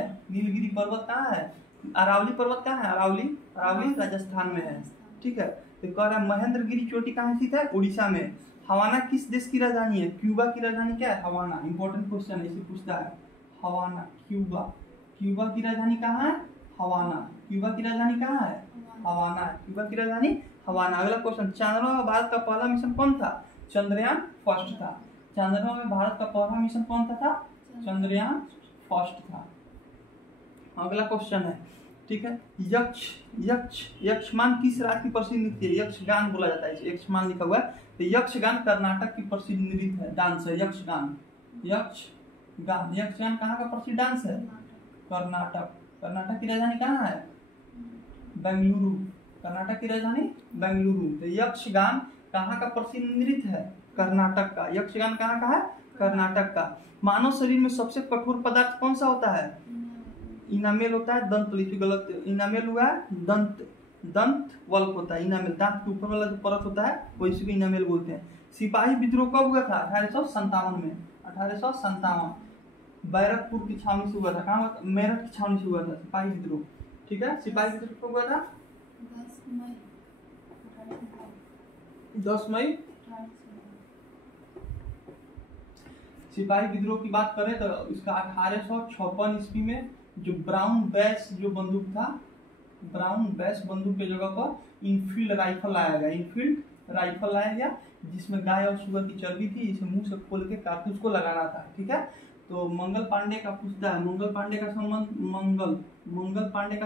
है, अरावली पर्वत कहाँ है, अरावली राजस्थान में है। ठीक है, तो कह रहा है महेंद्रगिरी चोटी कहाँ स्थित है, उड़ीसा में। हवाना किस देश की राजधानी है, क्यूबा की राजधानी क्या है, हवाना। इंपॉर्टेंट क्वेश्चन है, इसे पूछता है। हवाना, क्यूबा की राजधानी कहाँ है, हवाना। क्यूबा की राजधानी कहाँ है, हवाना। क्यूबा की राजधानी हवाना। अगला क्वेश्चन, चंद्रमा में भारत का पहला मिशन कौन था, चंद्रयान फर्स्ट था। चंद्रमा में भारत का पहला मिशन कौन सा था, चंद्रयान फर्स्ट था। अगला क्वेश्चन है, ठीक है। यक्षमान किस राज्य की प्रसिद्ध नृत्य है? यक्षगान बोला जाता है इसे, यक्षमान लिखा हुआ है। तो यक्षगान कर्नाटक की प्रसिद्ध नृत्य है, डांस है यक्षगान। यक्षगान कहाँ का प्रसिद्ध डांस है? कर्नाटक। कर्नाटक की राजधानी कहाँ है? बेंगलुरु। कर्नाटक की राजधानी बेंगलुरु। तो यक्षगान कहाँ का प्रसिद्ध नृत्य है? कर्नाटक का। यक्षगान कहाँ का है? कर्नाटक का। मानव शरीर में सबसे कठोर पदार्थ कौन सा होता है? इनामेल होता है। दंत लिपि गलत, इनामेल हुआ है दंत वल्क होता है इनामेल। दांत के ऊपर वाला जो परत होता है वो इसी को इनामेल बोलते हैं। सिपाही विद्रोह कब हुआ था? 1857 में। 1857 बैरकपुर की छावनी से हुआ था। कहाँ? मेरठ की छावनी से हुआ था सिपाही विद्रोह। ठीक है। सिपाही विद्रोह कब हुआ था? 10 मई। सिपाही विद्रोह की बात करें तो इसका 1856 ईस्वी में जो ब्राउन बैस जो बंदूक था, ब्राउन बैस बंदूक के जगह पर इनफील्ड राइफल लाया गया। इनफील्ड राइफल लाया गया जिसमें गाय और सुअर की चर्बी थी, इसे मुंह से खोल के कारतूस को लगाना था। ठीक है। तो मंगल पांडे का पूछता है, मंगल पांडे का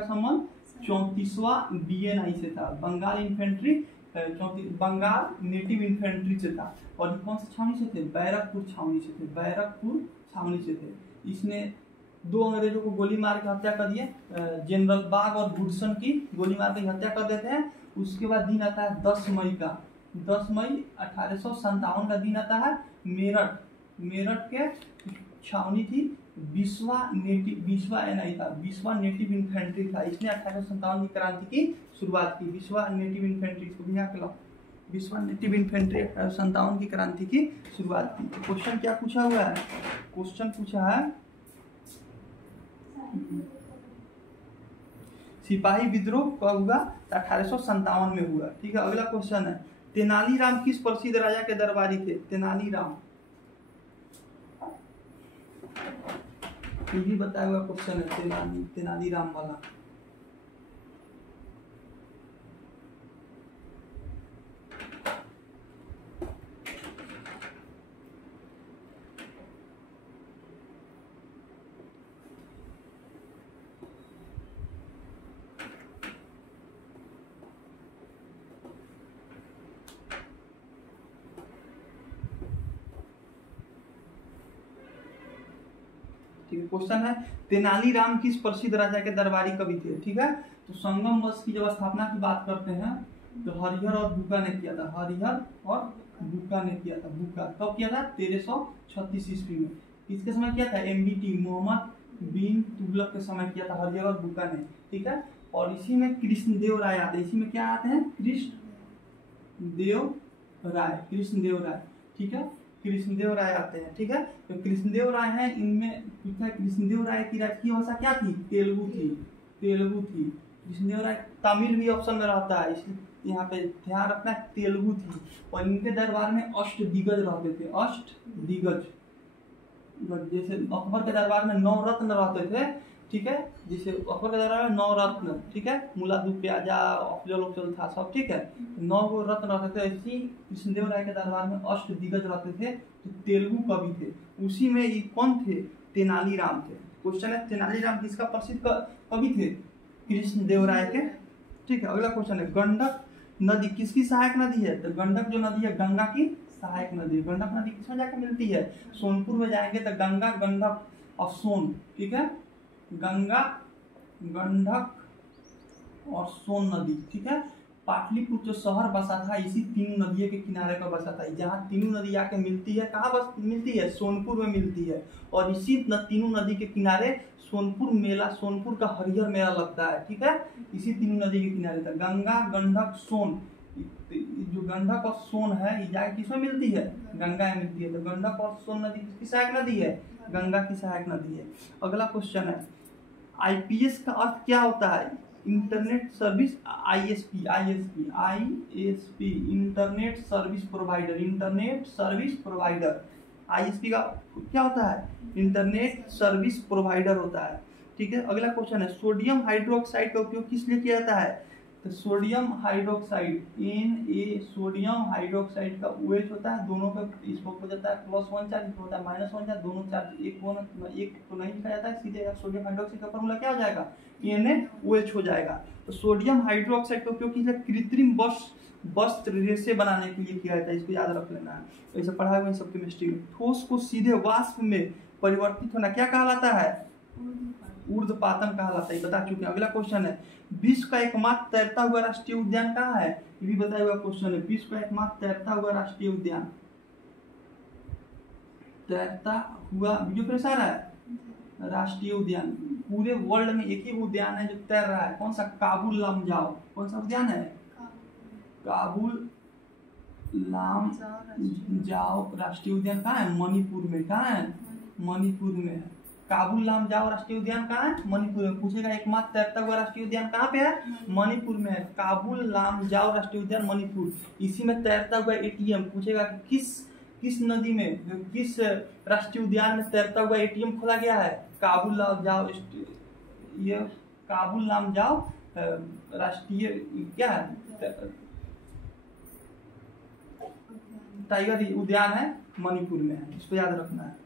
संबंध 34वां BNI से था, Bengal infantry, Bengal native infantry से था। और ये कौन सी छावनी से थे? बैरकपुर छावनी से थे। बैरकपुर छावनी से थे। इसने 2 अंग्रेजों को गोली मार के हत्या कर दिए, जनरल बाग और गुडसन की गोली मार के हत्या कर देते हैं। उसके बाद दिन आता है 10 मई का। 10 मई 1857 का दिन आता है। मेरठ के छावनी थी, 20वां NI था, 20वां नेटिव इन्फेंट्री था। इसने 1857 की क्रांति की शुरुआत की। 20वां नेटिव इन्फेंट्री, इसको भी यहाँ के लाओ। 20वां नेटिव इन्फेंट्री 1857 की क्रांति की शुरुआत की। क्वेश्चन क्या पूछा हुआ है? क्वेश्चन पूछा है सिपाही विद्रोह कब हुआ? 1857 में हुआ। ठीक है। अगला क्वेश्चन है, तेनालीराम किस प्रसिद्ध राजा के दरबारी थे? तेनालीराम, ये भी बताया हुआ क्वेश्चन है तेनालीराम वाला। क्वेश्चन है, तेनालीराम किस प्रसिद्ध राजा के दरबारी कवि थे? ठीक है। तो संगम वंश की जब स्थापना की बात करते हैं तो हरिहर और बुक्का ने किया था। हरिहर और बुक्का ने किया था। बुक्का कब किया था? 1336 ईस्वी में। किसके समय किया था? MBT मोहम्मद बिन तुगलक के समय किया था हरिहर और बुक्का ने। ठीक है। और इसी में कृष्णदेव राय आते हैं। इसी में क्या आते हैं? कृष्णदेव राय। ठीक है। कृष्णदेव राय आते हैं। ठीक है। तो कृष्णदेव राय हैं, इनमें पूछा कृष्णदेव राय की राजकीय भाषा क्या थी? तेलुगु थी। कृष्णदेव राय तमिल भी ऑप्शन में रहता है, इसलिए यहाँ पे ध्यान रखना है, तेलुगु थी। और इनके दरबार में अष्टदिग्गज रहते थे। अष्टदिग्गज, जैसे अकबर के दरबार में 9 रत्न रहते थे। ठीक है। जैसे अकबर के दरबार में 9 रत्न, ठीक है, मुलादू प्याजा अफजल था सब। ठीक है। 9 गो रत्न रहते थे। इसी कृष्णदेव राय के दरबार में अष्टदिग्गज रहते थे जो तेलुगु कवि थे। उसी में ये कौन थे? तेनालीराम थे। क्वेश्चन है, तेनालीराम किसका प्रसिद्ध कवि थे? कृष्णदेव राय के। ठीक है। अगला क्वेश्चन है, गंडक नदी किसकी सहायक नदी है? तो गंडक जो नदी है गंगा की सहायक नदी। गंडक नदी किसमें जाकर मिलती है? सोनपुर में जाएंगे तो गंगा, गंडक और सोन। ठीक है। गंगा, गंडक और सोन नदी। ठीक है। पाटलिपुत्र जो शहर बसा था इसी तीनों नदियों के किनारे पर बसा था। जहाँ तीनों नदी आके मिलती है, कहाँ बस मिलती है? सोनपुर में मिलती है। और इसी तीनों नदी के किनारे सोनपुर मेला, सोनपुर का हरिहर मेला लगता है। ठीक है। इसी तीनों नदी के किनारे था। गंगा, गंडक, सोन, जो गंडक और सोन है ये जाके किसमें मिलती है? गंगा में मिलती है। तो गंडक और सोन नदी किसकी सहायक नदी है? गंगा की सहायक नदी है। अगला क्वेश्चन है, IPS का अर्थ क्या होता है? Internet service, ISP, internet service provider. ISP का क्या होता है? इंटरनेट सर्विस प्रोवाइडर होता है। ठीक है। अगला क्वेश्चन है, सोडियम हाइड्रोक्साइड का उपयोग किस लिए किया जाता है? तो sodium hydroxide Na, sodium hydroxide का OH होता है, दोनों पे इस हो जाता है +1 चार्ज, इसमें होता है -1 चार्ज, दोनों चार्ज एक तो नहीं लिखा जाता है, सीधे सोडियम हाइड्रोक्साइड का फॉर्मूला क्या हो जाएगा, NaOH हो जाएगा। तो सोडियम हाइड्रोक्साइड का उपयोग किसी कृत्रिम वस्त्र रेशे बनाने के लिए किया जाता है, इसको याद रख लेना है। ऐसे पढ़ा हुआ है सब केमिस्ट्री में। ठोस को सीधे वाष्प में परिवर्तित होना क्या कहलाता है, ऊर्ध्वपातन कहलाता है, बता चुके हैं। अगला क्वेश्चन है, विश्व का एकमात्र तैरता हुआ राष्ट्रीय उद्यान कहाँ है, ये भी बताया हुआ क्वेश्चन है। विश्व का एकमात्र तैरता हुआ राष्ट्रीय उद्यान, तैरता हुआ वीडियो प्रेस आ रहा है, राष्ट्रीय उद्यान पूरे वर्ल्ड में एक ही उद्यान है जो तैर रहा है, कौन सा, काबुल लामजाओ। कौन सा उद्यान है, काबुल लामजाओ राष्ट्रीय उद्यान कहाँ है, मणिपुर में। कहाँ है, मणिपुर में है। काबुल लामजाओ राष्ट्रीय उद्यान कहाँ है, मणिपुर में। पूछेगा एकमात्र तैरता हुआ राष्ट्रीय उद्यान कहाँ पे है, मणिपुर में है। काबुल लामजाओ राष्ट्रीय उद्यान मणिपुर। इसी में तैरता हुआ ATM पूछेगा कि किस नदी में, किस राष्ट्रीय उद्यान में तैरता हुआ ATM खोला गया है, काबुल लामजाओ। ये काबुल लामजाओ राष्ट्रीय क्या है, टाइगर उद्यान है, मणिपुर में है, इसको याद रखना है।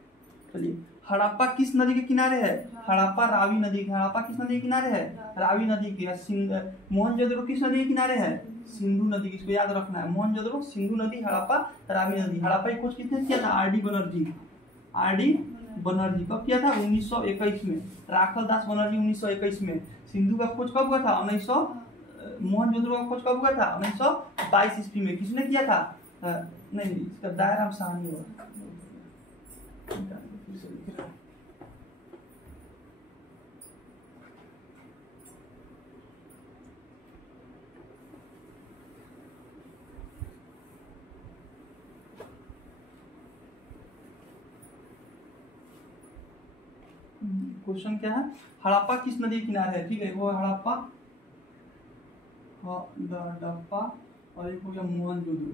चलिए, हड़प्पा किस नदी के किनारे है, हड़प्पा रावी नदी। हड़प्पा किस नदी के किनारे है, रावी नदी के। मोहनजोदड़ो किस नदी के किनारे है, सिंधु नदी। इसको याद रखना है, मोहनजोदड़ो सिंधु नदी, हड़प्पा रावी नदी। हड़प्पा की खोज किसने किया था, RD बनर्जी। RD बनर्जी कब किया था, 1921 में। राखल दास बनर्जी 1921 में। सिंधु का खोज कब हुआ था, 1900। मोहनजोदड़ो का खोज कब हुआ था, 1922 ईस्वी में। किसने किया था, नहीं इसका दायराम साहनी होगा। क्वेश्चन क्या है, हड़प्पा किस नदी के किनारे है, ठीक है, वो हड़प्पा और एक हो गया मोहनजोदड़ो।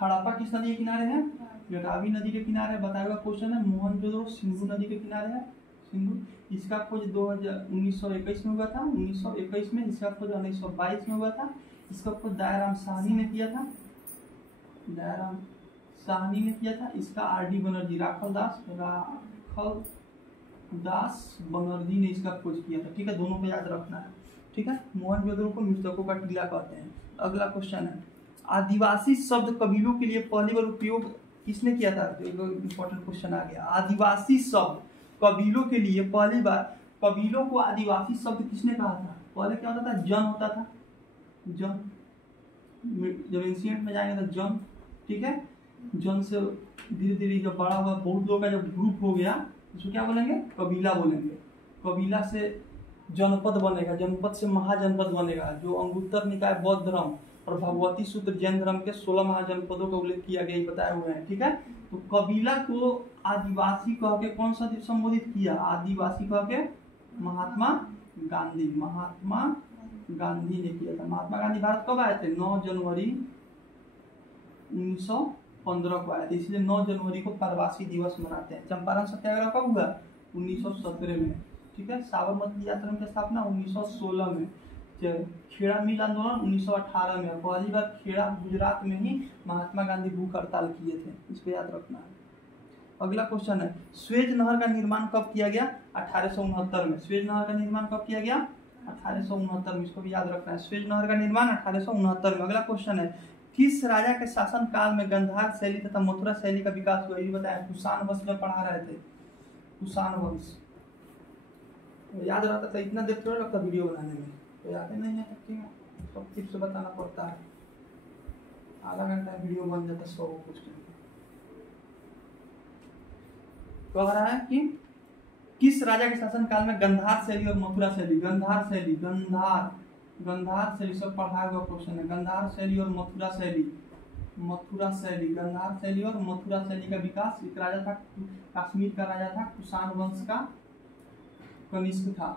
हड़प्पा किस नदी के किनारे है, रावी नदी के किनारे। बताया हुआ क्वेश्चन है। मोहनजोदड़ो सिंधु नदी के किनारे है, सिंधु। इसका खोज 1921 में हुआ था, 1921 में। इसका खोज 1922 में हुआ था। इसका खोज दायराम साहनी ने किया था, दायराम साहनी ने किया था। इसका RD बनर्जी, राखल दास बनर्जी ने इसका खोज किया था, ठीक है। दोनों को याद रखना है, ठीक है। मोहनजोदड़ो को मृतकों का टीला कहते हैं। अगला क्वेश्चन है, आदिवासी शब्द कबीलों के लिए पहली बार उपयोग किसने किया था, इंपॉर्टेंट क्वेश्चन आ गया। आदिवासी शब्द कबीलों के लिए पहली बार, कबीलों को आदिवासी शब्द किसने कहा था। पहले क्या होता था, जन होता था, जन। जब एंशिएंट में जाएंगे तो जन, ठीक है। जन से धीरे धीरे जब बड़ा हुआ, बहुत लोगों का जब ग्रुप हो गया, उसको क्या बोलेंगे, कबीला बोलेंगे। कबीला से जनपद बनेगा, जनपद से महाजनपद बनेगा। जो अंगुत्तर निकाय बौद्ध धर्म और भगवती सूत्र जैन धर्म के 16 महाजनपदों का उल्लेख किया गया, बताए हुए हैं, ठीक है। तो कबीला को आदिवासी कह के कौन सा संबोधित किया, आदिवासी कह के महात्मा गांधी, महात्मा गांधी ने किया था। महात्मा गांधी भारत कब आए थे, 9 जनवरी 1915 को आए थे, इसलिए 9 जनवरी को प्रवासी दिवस मनाते हैं। चंपारण सत्याग्रह कब हुआ, 1917 में, ठीक है। साबरमती आश्रम की स्थापना 1916 में। खेड़ा मिल आंदोलन 1918 में। पहली बार खेड़ा गुजरात में ही महात्मा गांधी भूख हड़ताल किए थे, इसको याद रखना है। अगला क्वेश्चन है, स्वेज नहर का निर्माण कब किया गया, 1869 में। स्वेज नहर का निर्माण कब किया गया, 1869 में, इसको भी याद रखना है। स्वेज नहर का निर्माण 1869 में। अगला क्वेश्चन है, किस राजा के शासन काल में गंधार शैली तथा मथुरा शैली का विकास हुआ, ये बताया। कुषाण वंश में पढ़ा रहे थे, कुषाण वंश याद रहता था, इतना देर थोड़ा लगता वीडियो बनाने में, तो याद नहीं है, ठीक है। सब टिप्स बताना पड़ता है, आधा घंटा वीडियो बन जाता है 100 कुछ के। कह रहा है कि किस राजा के शासन काल में गंधार शैली और मथुरा शैली, गंधार शैली, गंधार शैली सब पढ़ाया हुआ क्वेश्चन है। गंधार शैली और मथुरा शैली, मथुरा शैली, गंधार शैली और मथुरा शैली का विकास। एक राजा था, कश्मीर का राजा था, कुषाण वंश का कनिष्क था,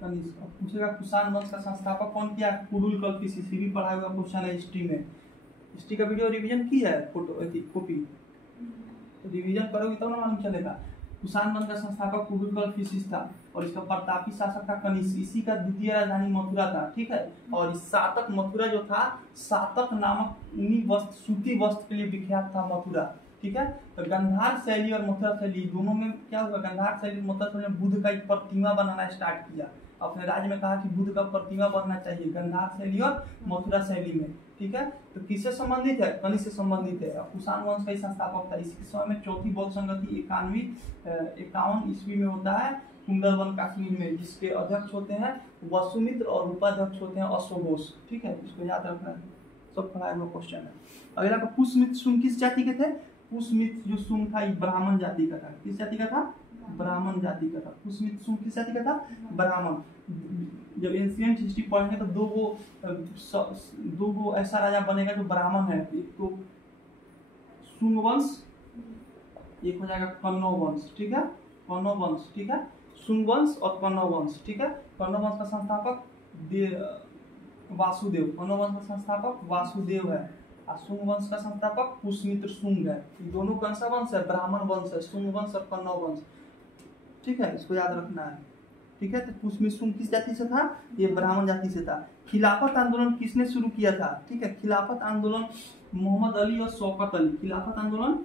कनिष्क। पूछेगा कुषाण वंश का संस्थापक कौन किया, कुरुलकल्पिस। इसी भी पढ़ाया हुआ क्वेश्चन है हिस्ट्री में। हिस्ट्री का वीडियो रिवीजन की है, फोटो कॉपी, रिवीजन करोगे तब ना मालूम चलेगा। कुषाण वंश का संस्थापक पुलुकल था और इसका प्रतापी शासक था कनिष्क। इसी का द्वितीय राजधानी मथुरा था, ठीक है। और इस सातक मथुरा जो था, सातक नामक ऊनी वस्त्र, सूती वस्त्र के लिए विख्यात था मथुरा, ठीक है। तो गंधार शैली और मथुरा शैली दोनों में क्या हुआ, गंधार शैली और मथुरा शैली में बुद्ध का एक प्रतिमा बनाना स्टार्ट किया। अपने राज्य में कहा कि बुद्ध का प्रतिमा बनना चाहिए, गंधार शैली और मथुरा शैली में, ठीक है। तो किससे संबंधित है, कनिष्क से संबंधित है। कुषाण वंश का संस्थापक था। इसी समय में चौथी बौद्ध संगति 51 ईस्वी में होता है कुंडलवन कश्मीर में, जिसके अध्यक्ष होते हैं वसुमित्र और उपाध्यक्ष होते हैं अश्वघोष, ठीक है। इसको याद रखना है, सब पढ़ाया हुआ क्वेश्चन है। अगला का पुष्यमित्र शुंग किस जाति के थे? पुष्यमित्र जो शुंग था ये ब्राह्मण जाति का था। किस जाति का था? ब्राह्मण जाति का था। पुष्यमित्र शुंग किस जाति का था? ब्राह्मण। जब एंशिएंट हिस्ट्री पढ़ेंगे तो दो गो ऐसा राजा बनेगा जो ब्राह्मण है। एक तो शुंग वंश, एक हो जाएगा कण्व वंश, ठीक है। कण्व वंश, ठीक है। शुंग वंश और कण्व वंश, ठीक है। कण्व वंश का संस्थापक वासुदेव, कण्व वंश का संस्थापक वासुदेव है और शुंग वंश का संस्थापक पुष्यमित्र शुंग है। ये दोनों कौन सा वंश है? ब्राह्मण वंश है, शुंग वंश और कण्व वंश, ठीक है। इसको याद रखना है, ठीक है। तो पुष्यमित्र शुंग किस जाति से था? ये ब्राह्मण जाति से था। खिलाफत आंदोलन किसने शुरू किया था? ठीक है, खिलाफत आंदोलन मोहम्मद अली और शौकत अली। खिलाफत आंदोलन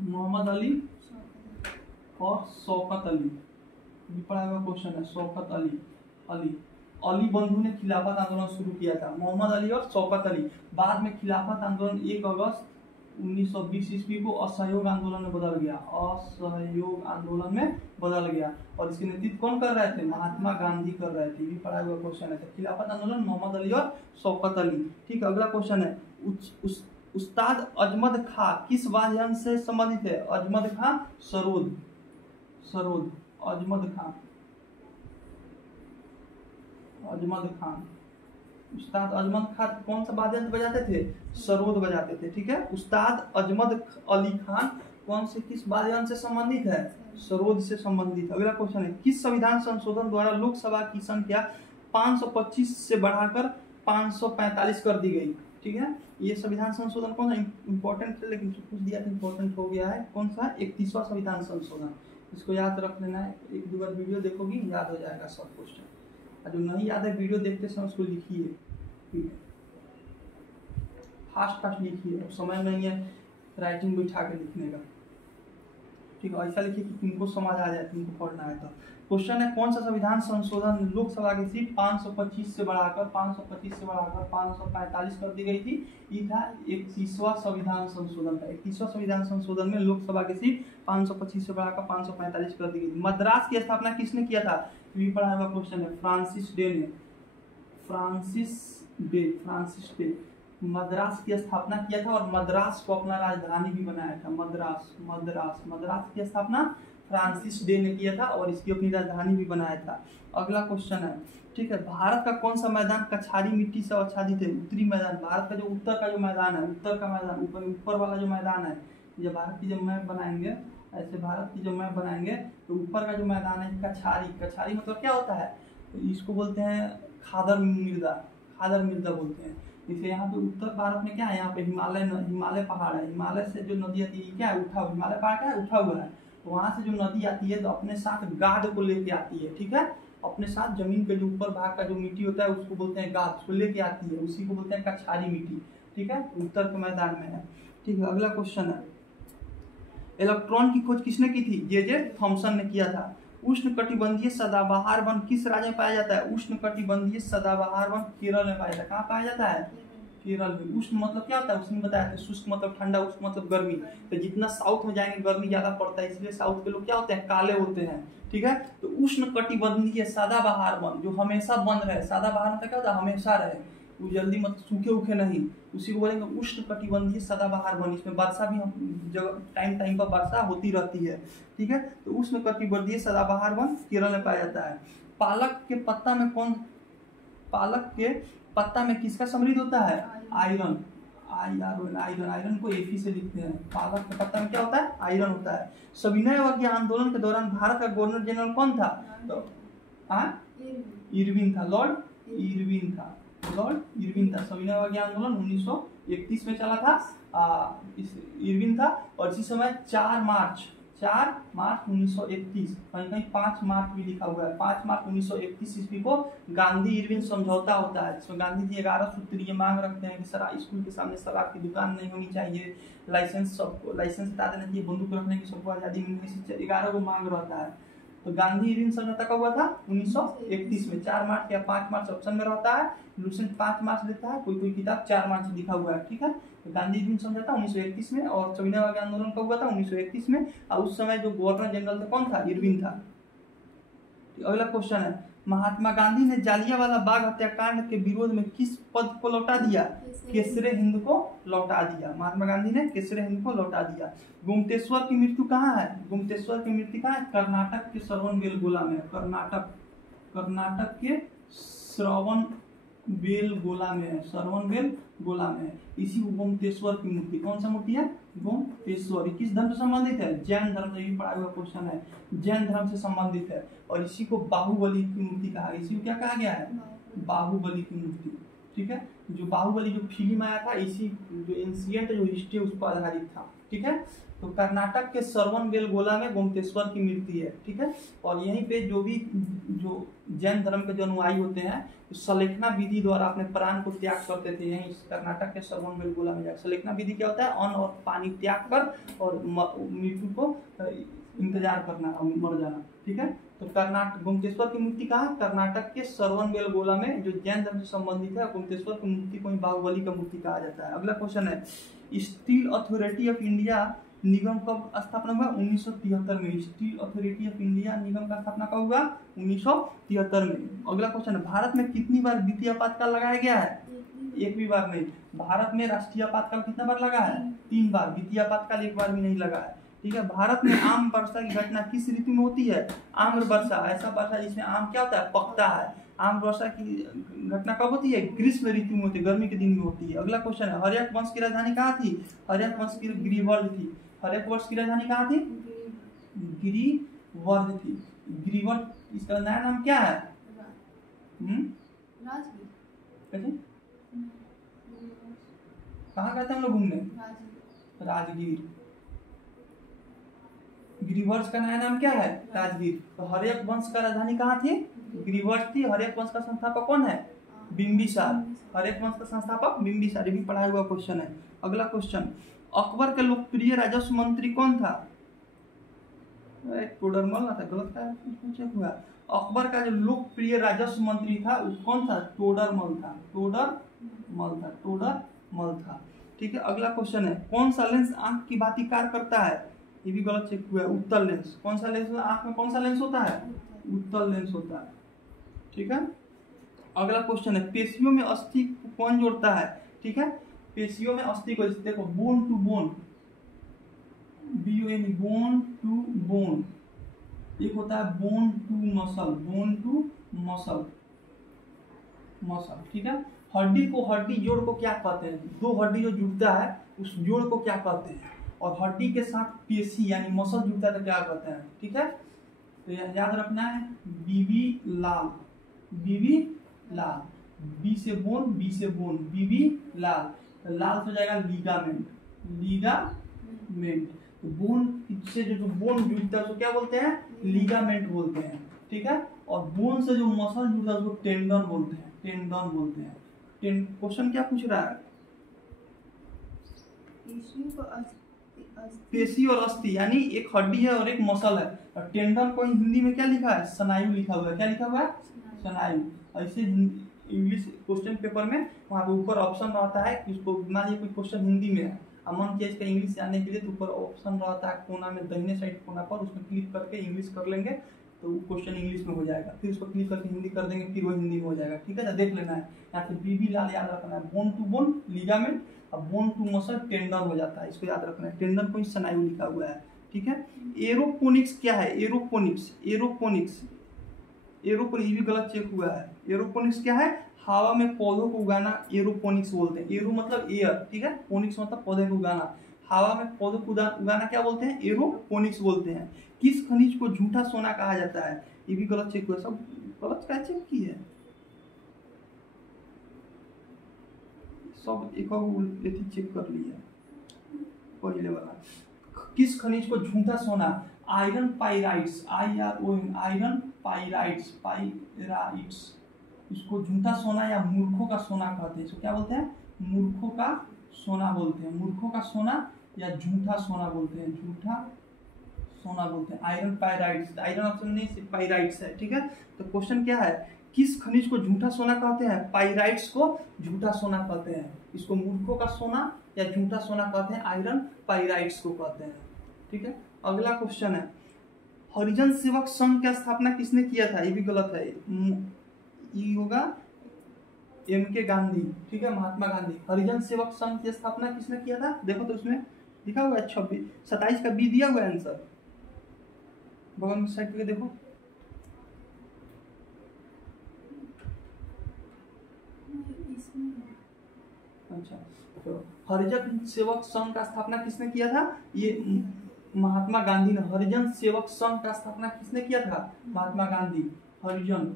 मोहम्मद अली और शौकत अली, पढ़ा हुआ क्वेश्चन है। शौकत अली बंधु ने खिलाफत आंदोलन शुरू किया था, मोहम्मद अली और शौकत अली। बाद में खिलाफत आंदोलन 1 अगस्त 1920 ईस्वी को असहयोग आंदोलन में बदल गया, असहयोग आंदोलन में बदल गया। और इसके नेतृत्व कौन कर रहे थे? महात्मा गांधी कर रहे थे। भी पढ़ा हुआ क्वेश्चन है। खिलाफत आंदोलन मोहम्मद अली और शौकत अली, ठीक है। अगला क्वेश्चन है उस्ताद अजमद खां किस वाद्ययंत्र से संबंधित है? अजमद खां सरोद, अजमद खान। उस्ताद अजमद खान कौन सा वाद्ययंत्र बजाते थे? सरोद बजाते थे, ठीक है। उस्ताद अजमद अली खान कौन से किस वाद्ययंत्र से संबंधित है? सरोद से संबंधित। अगला क्वेश्चन है किस संविधान संशोधन द्वारा लोकसभा की संख्या 525 से बढ़ाकर 545 कर दी गई? ठीक है, ये संविधान संशोधन कौन सा इंपॉर्टेंट है, लेकिन पूछ दिया था इंपॉर्टेंट हो गया है। कौन सा? 31वां संविधान संशोधन। इसको याद रख लेना है, एक दो बार वीडियो देखोगी याद हो जाएगा सब क्वेश्चन। जो नहीं याद है वीडियो देखते समय उसको लिखिए, ठीक है, फास्ट लिखिए। अब समय नहीं है राइटिंग बिठा के लिखने का, ठीक है। ऐसा लिखिए कि तुमको समझ आ जाए, तुमको पढ़ना है तो। क्वेश्चन है कौन सा संविधान संशोधन लोकसभा की सीट 525 से बढ़ाकर 545 कर दी गई थी? ये था 31वां संविधान संशोधन था। 31वां संविधान संशोधन में लोकसभा की सीट 525 से बढ़ाकर 545 कर दी गई। मद्रास की स्थापना किसने किया था? ये पढ़ा हुआ क्वेश्चन है, फ्रांसिस डे मद्रास की स्थापना किया था और मद्रास को अपना राजधानी भी बनाया था। मद्रास की स्थापना फ्रांसिस डे ने किया था और इसकी अपनी राजधानी भी बनाया था। अगला क्वेश्चन है, ठीक है, भारत का कौन सा मैदान कछारी मिट्टी से आच्छादित है? उत्तरी मैदान। भारत का जो उत्तर का जो मैदान है, उत्तर का मैदान ऊपर वाला जो मैदान है, जब भारत की जब मैप बनाएंगे, ऐसे भारत की जो मैप बनाएंगे तो ऊपर का जो मैदान है कछारी मतलब क्या होता है? तो इसको बोलते हैं खादर मृदा बोलते हैं। जैसे यहाँ पे उत्तर भारत में क्या है, यहाँ पे हिमालय पहाड़ है, हिमालय से जो नदी आती है क्या है? हिमालय पहाड़ क्या है? उठा हुआ है। तो वहाँ से जो नदी आती है तो अपने साथ गाद को लेके आती है, ठीक है। अपने साथ जमीन के जो ऊपर भाग का जो मिट्टी होता है उसको बोलते हैं गाद, उसको लेके आती है, उसी को बोलते हैं कछारी मिट्टी, ठीक है। उत्तर के मैदान में है, ठीक है। अगला क्वेश्चन है, इलेक्ट्रॉन की खोज किसने की थी? जे थॉमसन ने किया था। उष्ण कटिबंधीय सदाबहार वन किस राज्य में पाया जाता है? उष्ण कटिबंधीय सदाबहार वन केरल में पाया जाता है। कहाँ पाया जाता है? केरल में। उष्ण मतलब क्या होता है? उसने बताया था, शुष्क मतलब ठंडा, उष्ण मतलब गर्मी। तो जितना साउथ में जाएंगे गर्मी ज्यादा पड़ता है, इसलिए साउथ के लोग क्या होते हैं? काले होते हैं, ठीक है। तो उष्ण कटिबंधीय सदाबहार वन जो हमेशा बंद रहे, सदाबहार मतलब क्या होता है? हमेशा रहे, वो जल्दी मतलब सूखे उखे नहीं, उसी को बोलेंगे उष्ण कटिबंधीय सदाबहार वन। इसमें वर्षा भी जगह टाइम पर वर्षा होती रहती है, ठीक है। तो उष्ण कटिबंधीय सदाबहार वन केरल में पाया जाता है। पालक के पत्ता में किसका समृद्ध होता है? आयरन। आयरन को एफी से लिखते हैं। पालक के पत्ता में क्या होता है? आयरन होता है। सविनय अवज्ञा आंदोलन के दौरान भारत का गवर्नर जनरल कौन था? तो इरविन था, लॉर्ड इरविन था। सविनय अवज्ञा आंदोलन 1931 में चला था, इरविन था। और इसी समय 4 4 मार्च 1931, कहीं कहीं 5 मार्च भी लिखा हुआ है। 5 मार्च 1931 ईस्वी को गांधी इरविन समझौता होता है, जिसमें गांधी जी 11 सूत्रीय मांग रखते हैं कि स्कूल के सामने शराब की दुकान नहीं होनी चाहिए, लाइसेंस हटा देना चाहिए, बंदूक रखने की सबको आज़ादी मिलनी चाहिए, 11 को मांग रहता है। तो गांधी इरविन समझौता कब हुआ था? 1931 में। 4 मार्च या 5 मार्च ऑप्शन में रहता है, लुसेंट 5 मार्च देता है, कोई कोई किताब 4 मार्च लिखा हुआ है, ठीक है। तो गांधी इरविन समझौता 1931 में, और सविनय आंदोलन कब हुआ था? 1931 में। और उस समय जो गवर्नर जनरल था कौन था? इरविन था। अगला क्वेश्चन है, महात्मा गांधी ने जालियांवाला बाग हत्याकांड के विरोध में किस पद को लौटा दिया? केसरे हिंद को लौटा दिया। महात्मा गांधी ने केसरे हिंद को लौटा दिया। गोमतेश्वर की मृत्यु कहाँ है? गोमतेश्वर की मृत्यु कहाँ है? कर्नाटक के श्रवणबेलगोला में। कर्नाटक के श्रवणबेलगोला में है, श्रवणबेलगोला में है। इसी को गोमतेश्वर की मूर्ति, कौन सा मूर्ति है? गोमतेश्वर। किस धर्म से संबंधित है? जैन धर्म से। भी पढ़ा हुआ क्वेश्चन है, जैन धर्म से संबंधित है। और इसी को बाहुबली की मूर्ति कहा गया। इसी को क्या कहा गया है? बाहुबली की मूर्ति, ठीक है। जो बाहुबली जो फिल्म आया था, इसी जो एंशिएंट जो हिस्ट्री उस पर आधारित था, ठीक है। तो कर्नाटक के श्रवणबेलगोला में गोमतेश्वर की मूर्ति है, ठीक है। और यहीं पे जो जैन धर्म के जो अनुयायी होते हैं, तो सलेखना विधि द्वारा अपने प्राण को त्याग करते थे। यहीं कर्नाटक के श्रवणबेलगोला में जाकर सलेखना विधि क्या होता है? अन्न और पानी त्याग कर और मृत्यु को इंतजार करना और मर जाना, ठीक है। तो कर्नाटक गोमतेश्वर की मूर्ति कहाँ? कर्नाटक के श्रवणबेलगोला में, जो जैन धर्म से संबंधित है। गोमतेश्वर की मूर्ति को ही बाहुबली का मूर्ति कहा जाता है। अगला क्वेश्चन है, स्टील अथॉरिटी ऑफ इंडिया निगम कब स्थापना हुआ? 1973 में। स्टील अथॉरिटी ऑफ इंडिया निगम का स्थापना कब हुआ? 1973 में। अगला क्वेश्चन है, भारत में कितनी बार वित्तीय आपातकाल लगाया गया है? एक भी बार नहीं। भारत में राष्ट्रीय आपातकाल कितना बार लगा है? 3 बार। वित्तीय आपातकाल एक बार भी नहीं लगा है, ठीक है। भारत में आम वर्षा की घटना किस ऋतु में होती है? आम्र वर्षा। ऐसा वर्षा जिसमें आम क्या होता है? पकता है। आम वर्षा की घटना कब होती है? ग्रीष्म ऋतु में होती है, गर्मी के दिन में होती है। अगला क्वेश्चन है, हर्यक वंश की राजधानी कहाँ थी? हर्यक वंश की गिरिवर्ध थी। हर्यक वंश की राजधानी कहाँ थी? गिरिवर्ध थी। गिरिवर्ध, इसका नया नाम क्या है? कहाँ गए थे हम लोग घूमने? राजगीर। गिरिवर्ध का नया नाम क्या है? राजगीर। तो हर्यक वंश का राजधानी कहाँ थी? गिरिवर्ध थी। हर्यक वंश का संस्थापक कौन है? बिंबिसार। हर्यक वंश का संस्थापक बिंबिसार। भी पढ़ाया हुआ क्वेश्चन है। अगला क्वेश्चन, अकबर के लोकप्रिय राजस्व मंत्री कौन था? टोडरमल ना था, गलत का हुआ। अकबर का जो लोकप्रिय राजस्व मंत्री था वो कौन था? टोडरमल था। टोडरमल था, ठीक है। अगला क्वेश्चन है, कौन सा लेंस आंख की भांति कार्य करता है? ये भी गलत चेक हुआ है। उत्तल लेंस। कौन सा लेंस? आंख में कौन सा लेंस होता है? उत्तल लेंस होता है, ठीक है। अगला क्वेश्चन है, पेशियों में अस्थि को कौन जोड़ता है? ठीक है, पेशियों में अस्थि को, देखो bone to bone, BON, bone to bone. एक होता है bone to muscle, bone to muscle, ठीक है। हड्डी को, हड्डी जोड़ को क्या कहते हैं? 2 हड्डी जो जुड़ता है उस जोड़ को क्या कहते हैं? और हड्डी के साथ पेशी यानी मसल जुड़ता है तो क्या कहते हैं? ठीक है, तो याद रखना है बीबी लाल, बी से बोन, बीबी लाल। तो लाल हो जाएगा लिगामेंट। तो बोन से जो बोन जुड़ता है उसको क्या बोलते हैं? लिगामेंट बोलते हैं, ठीक है। और बोन से जो मसल जुड़ता है उसको टेंडन बोलते हैं। क्वेश्चन क्या पूछ रहा है? पेशी और अस्थि, यानी एक हड्डी है और एक मसल है। और टेंडन को हिंदी में क्या लिखा है? स्नायु लिखा हुआ है। क्या लिखा हुआ है? स्नायु। ऐसे इंग्लिश क्वेश्चन पेपर में वहाँ पे ऊपर ऑप्शन रहता है कि उसको, मान लीजिए कोई क्वेश्चन हिंदी में है, मन किया इसका इंग्लिश जानने के लिए, तो ऊपर ऑप्शन रहता है कोना में, दाहिने साइड कोना पर, उसमें क्लिक करके इंग्लिश कर लेंगे तो वो क्वेश्चन इंग्लिश में हो जाएगा। फिर उसको क्लिक करके हिंदी कर देंगे, फिर वो हिंदी में हो जाएगा, ठीक है ना। देख लेना है। यहाँ पे बीबी लाल याद रखना है, बोन टू बोन लिगामेंट, और बोन टू मसल टेंडन हो जाता है, इसको याद रखना है। टेंडन को स्नायु लिखा हुआ है, ठीक है। एरोपोनिक्स क्या है? एरोपोनिक्स भी गलत चेक हुआ है। एरोपोनिक्स क्या है? हवा में पौधों को उगाना एरोपोनिक्स बोलते हैं। एरो मतलब एयर, ठीक है, पोनिक्स मतलब पौधे को उगाना। हवा में पौधों को उगाना क्या बोलते हैं? एरोपोनिक्स बोलते हैं। किस खनिज को झूठा सोना कहा जाता है? ये भी गलत चेक हुआ। सब गलत का चेक की है, सब एक चेक कर लिया पहले वाला। किस खनिज को झूठा सोना, iron pyrites, IRON, iron pyrites, इसको झूठा सोना या मूर्खों का सोना कहते हैं। इसको क्या बोलते हैं? मूर्खों का सोना बोलते हैं। मूर्खों का सोना या झूठा सोना बोलते हैं, झूठा सोना बोलते हैं। आयरन पाइराइट्स, आयरन ऑप्शन नहीं, सिर्फ पाइराइट्स है, ठीक है। तो क्वेश्चन क्या है, किस खनिज को झूठा सोना कहते हैं? पाइराइट्स को झूठा सोना कहते हैं। इसको मूर्खों का सोना या झूठा सोना कहते हैं, आयरन पाइराइट्स को कहते हैं, ठीक है। अगला क्वेश्चन है, हरिजन सेवक संघ की स्थापना किसने किया था? ये भी गलत है, ये होगा MK गांधी, ठीक है, महात्मा गांधी। हरिजन सेवक संघ की स्थापना किसने किया था? देखो तो उसमें लिखा हुआ है 27 का बी दिया हुआ है आंसर, बगल में साइड पे देखो। अच्छा, तो हरिजन सेवक संघ का स्थापना किसने किया था? ये महात्मा गांधी ने। हरिजन सेवक संघ का स्थापना किसने किया था? महात्मा गांधी। हरिजन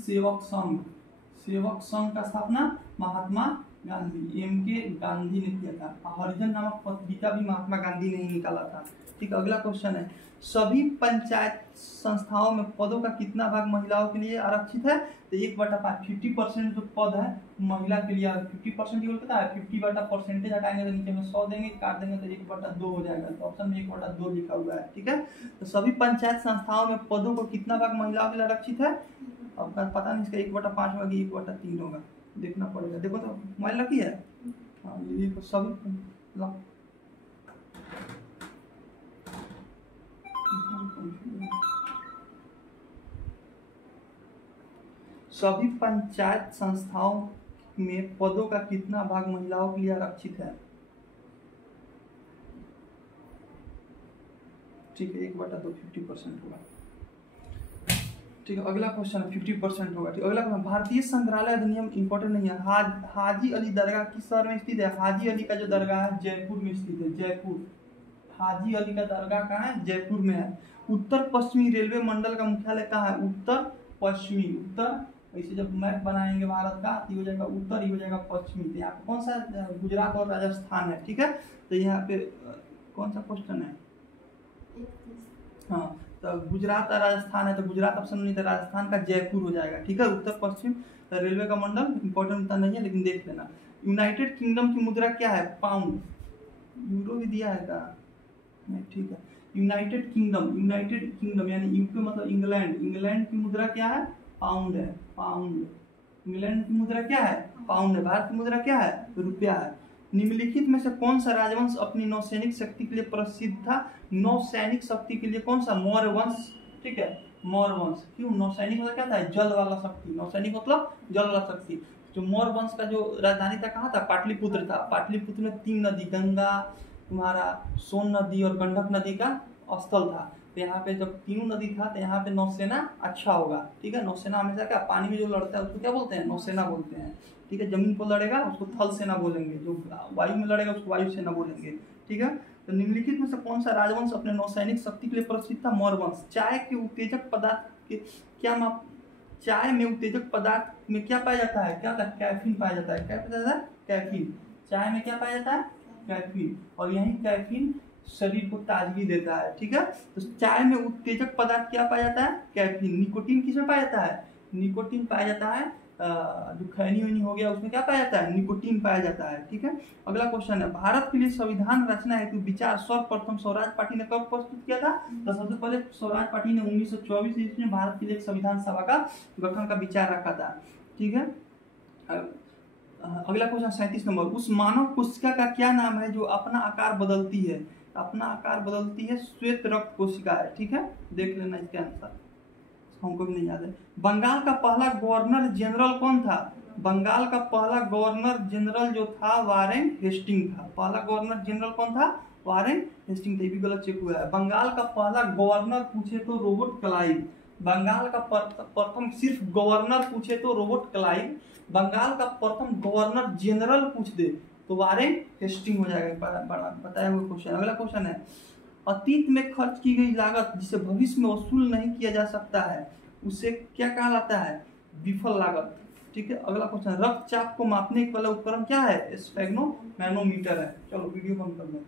सेवक संघ का स्थापना महात्मा गांधी, MK गांधी ने किया था। हरिजन नामक पत्रिका भी महात्मा गांधी ने ही निकाला था, ठीक है। अगला क्वेश्चन है, सभी पंचायत संस्थाओं में पदों का कितना भाग महिलाओं के लिए आरक्षित है? तो 1/5, 50% जो पद है महिला के लिए 50% की पता है। 50% हटाएंगे तो नीचे में 100 देंगे, काट देंगे तो 1/2 हो जाएगा। तो ऑप्शन में 1/2 लिखा हुआ है, ठीक है। तो सभी पंचायत संस्थाओं में पदों को कितना भाग महिलाओं के लिए आरक्षित है? अब पता नहीं, इसका 1/5 होगा, 1/3 होगा, देखना पड़ेगा। देखो तो मोबाइल रखी है, हाँ, ये सभी सभी पंचायत संस्थाओं में पदों का कितना भाग महिलाओं के लिए आरक्षित है? ठीक है, 1/2 50% होगा, ठीक है। अगला क्वेश्चन 50% होगा, ठीक। अगला क्वेश्चन, भारतीय संग्रहालय अधिनियम इंपॉर्टेंट नहीं है। हाजी अली दरगाह किस शहर में स्थित है? हाजी अली का जो दरगाह है जयपुर में स्थित है, जयपुर। हाजी अली का दरगाह कहाँ है? जयपुर में है। उत्तर पश्चिमी रेलवे मंडल का मुख्यालय कहाँ है? उत्तर पश्चिमी, उत्तर, ऐसे जब मैप बनाएंगे भारत का, ये हो जाएगा उत्तर, ये हो जाएगा पश्चिमी। तो यहाँ पे कौन सा? गुजरात और राजस्थान है, ठीक है। तो यहाँ पे कौन सा क्वेश्चन है? हाँ, तो गुजरात और राजस्थान है, तो गुजरात ऑप्शन नहीं, तो राजस्थान का जयपुर हो जाएगा, ठीक है। उत्तर पश्चिम रेलवे का मंडल इंपॉर्टेंट उतना नहीं है, लेकिन देख लेना। यूनाइटेड किंगडम की मुद्रा क्या है? पाउंड। यूरो भी दिया है क्या? नहीं, ठीक है। यूनाइटेड किंगडम यानी यूके मतलब इंग्लैंड, इंग्लैंड की मुद्रा क्या है? पाउंड है, पाउंड। इंग्लैंड की मुद्रा क्या है? पाउंड है। भारत की मुद्रा क्या है? रुपया है। निम्नलिखित में से कौन सा राजवंश अपनी नौसैनिक शक्ति के लिए प्रसिद्ध था? नौसैनिक शक्ति के लिए कौन सा? मौर्य वंश, ठीक है, मौर्य वंश। क्यों? नौसैनिक मतलब क्या था? जल वाला शक्ति। नौसैनिक मतलब जल वाला शक्ति। जो मौर्य वंश का जो राजधानी था कहाँ था? पाटलिपुत्र था। पाटलिपुत्र में 3 नदी, गंगा, तुम्हारा सोन नदी और गंडक नदी का स्थल था। तो यहाँ पे जब तीनों नदी था तो यहाँ पे नौसेना अच्छा होगा, ठीक है। नौसेना हमेशा क्या, पानी में जो लड़ता है उसको क्या बोलते हैं? नौसेना बोलते हैं, ठीक है। जमीन पर लड़ेगा उसको थल सेना बोलेंगे, जो वायु में लड़ेगा उसको वायु सेना बोलेंगे, ठीक है। तो निम्नलिखित में से कौन सा राजवंश अपने नौसैनिक शक्ति के लिए प्रसिद्ध था? मौर्य वंश। चाय के उत्तेजक पदार्थ के क्या माप, चाय में उत्तेजक पदार्थ में क्या पाया जाता है? क्या होता है? कैफीन पाया जाता है। क्या पाया जाता है? कैफीन। चाय में क्या पाया जाता है? कैफीन। और यही कैफीन शरीर को ताजगी देता है, ठीक है। तो चाय में उत्तेजक पदार्थ क्या पाया जाता है? कैफीन। निकोटीन किसमें पाया जाता है? निकोटीन पाया जाता है, जो खैनी वैनी हो गया उसमें क्या पाया जाता है? निकोटीन पाया जाता है, ठीक है। अगला क्वेश्चन है, भारत के लिए संविधान रचना हेतु विचार सर्वप्रथम स्वराज पार्टी ने कब प्रस्तुत किया था? तो सबसे पहले स्वराज पार्टी ने 1924 ईस्वी में भारत के लिए संविधान सभा का गठन का विचार रखा था, ठीक है। अगला क्वेश्चन 37 नंबर, उस मानव कोशिका का क्या नाम है जो अपना आकार बदलती है? अपना आकार बदलती है, श्वेत रक्त कोशिका है, ठीक है। देख लेना इसके आंसर, हमको भी नहीं याद है। बंगाल का पहला गवर्नर जनरल कौन था? बंगाल का पहला गवर्नर जनरल जो था वारेन हेस्टिंग था। पहला गवर्नर जनरल कौन था? वारेन हेस्टिंग था। ये भी गलत चेक हुआ है। बंगाल का पहला गवर्नर पूछे तो रॉबर्ट क्लाइव। बंगाल का प्रथम सिर्फ गवर्नर पूछे तो रॉबर्ट क्लाइव। बंगाल का प्रथम गवर्नर जनरल पूछ दे तो वारेन हेस्टिंग हो जाएगा, बताया हुआ क्वेश्चन। अगला क्वेश्चन है, अतीत में खर्च की गई लागत जिसे भविष्य में वसूल नहीं किया जा सकता है उसे क्या कहलाता है? विफल लागत। ठीक है। अगला क्वेश्चन, रक्तचाप को मापने वाला उपकरण क्या है? स्फेग्नो मैनोमीटर है। चलो वीडियो बंद कर दो।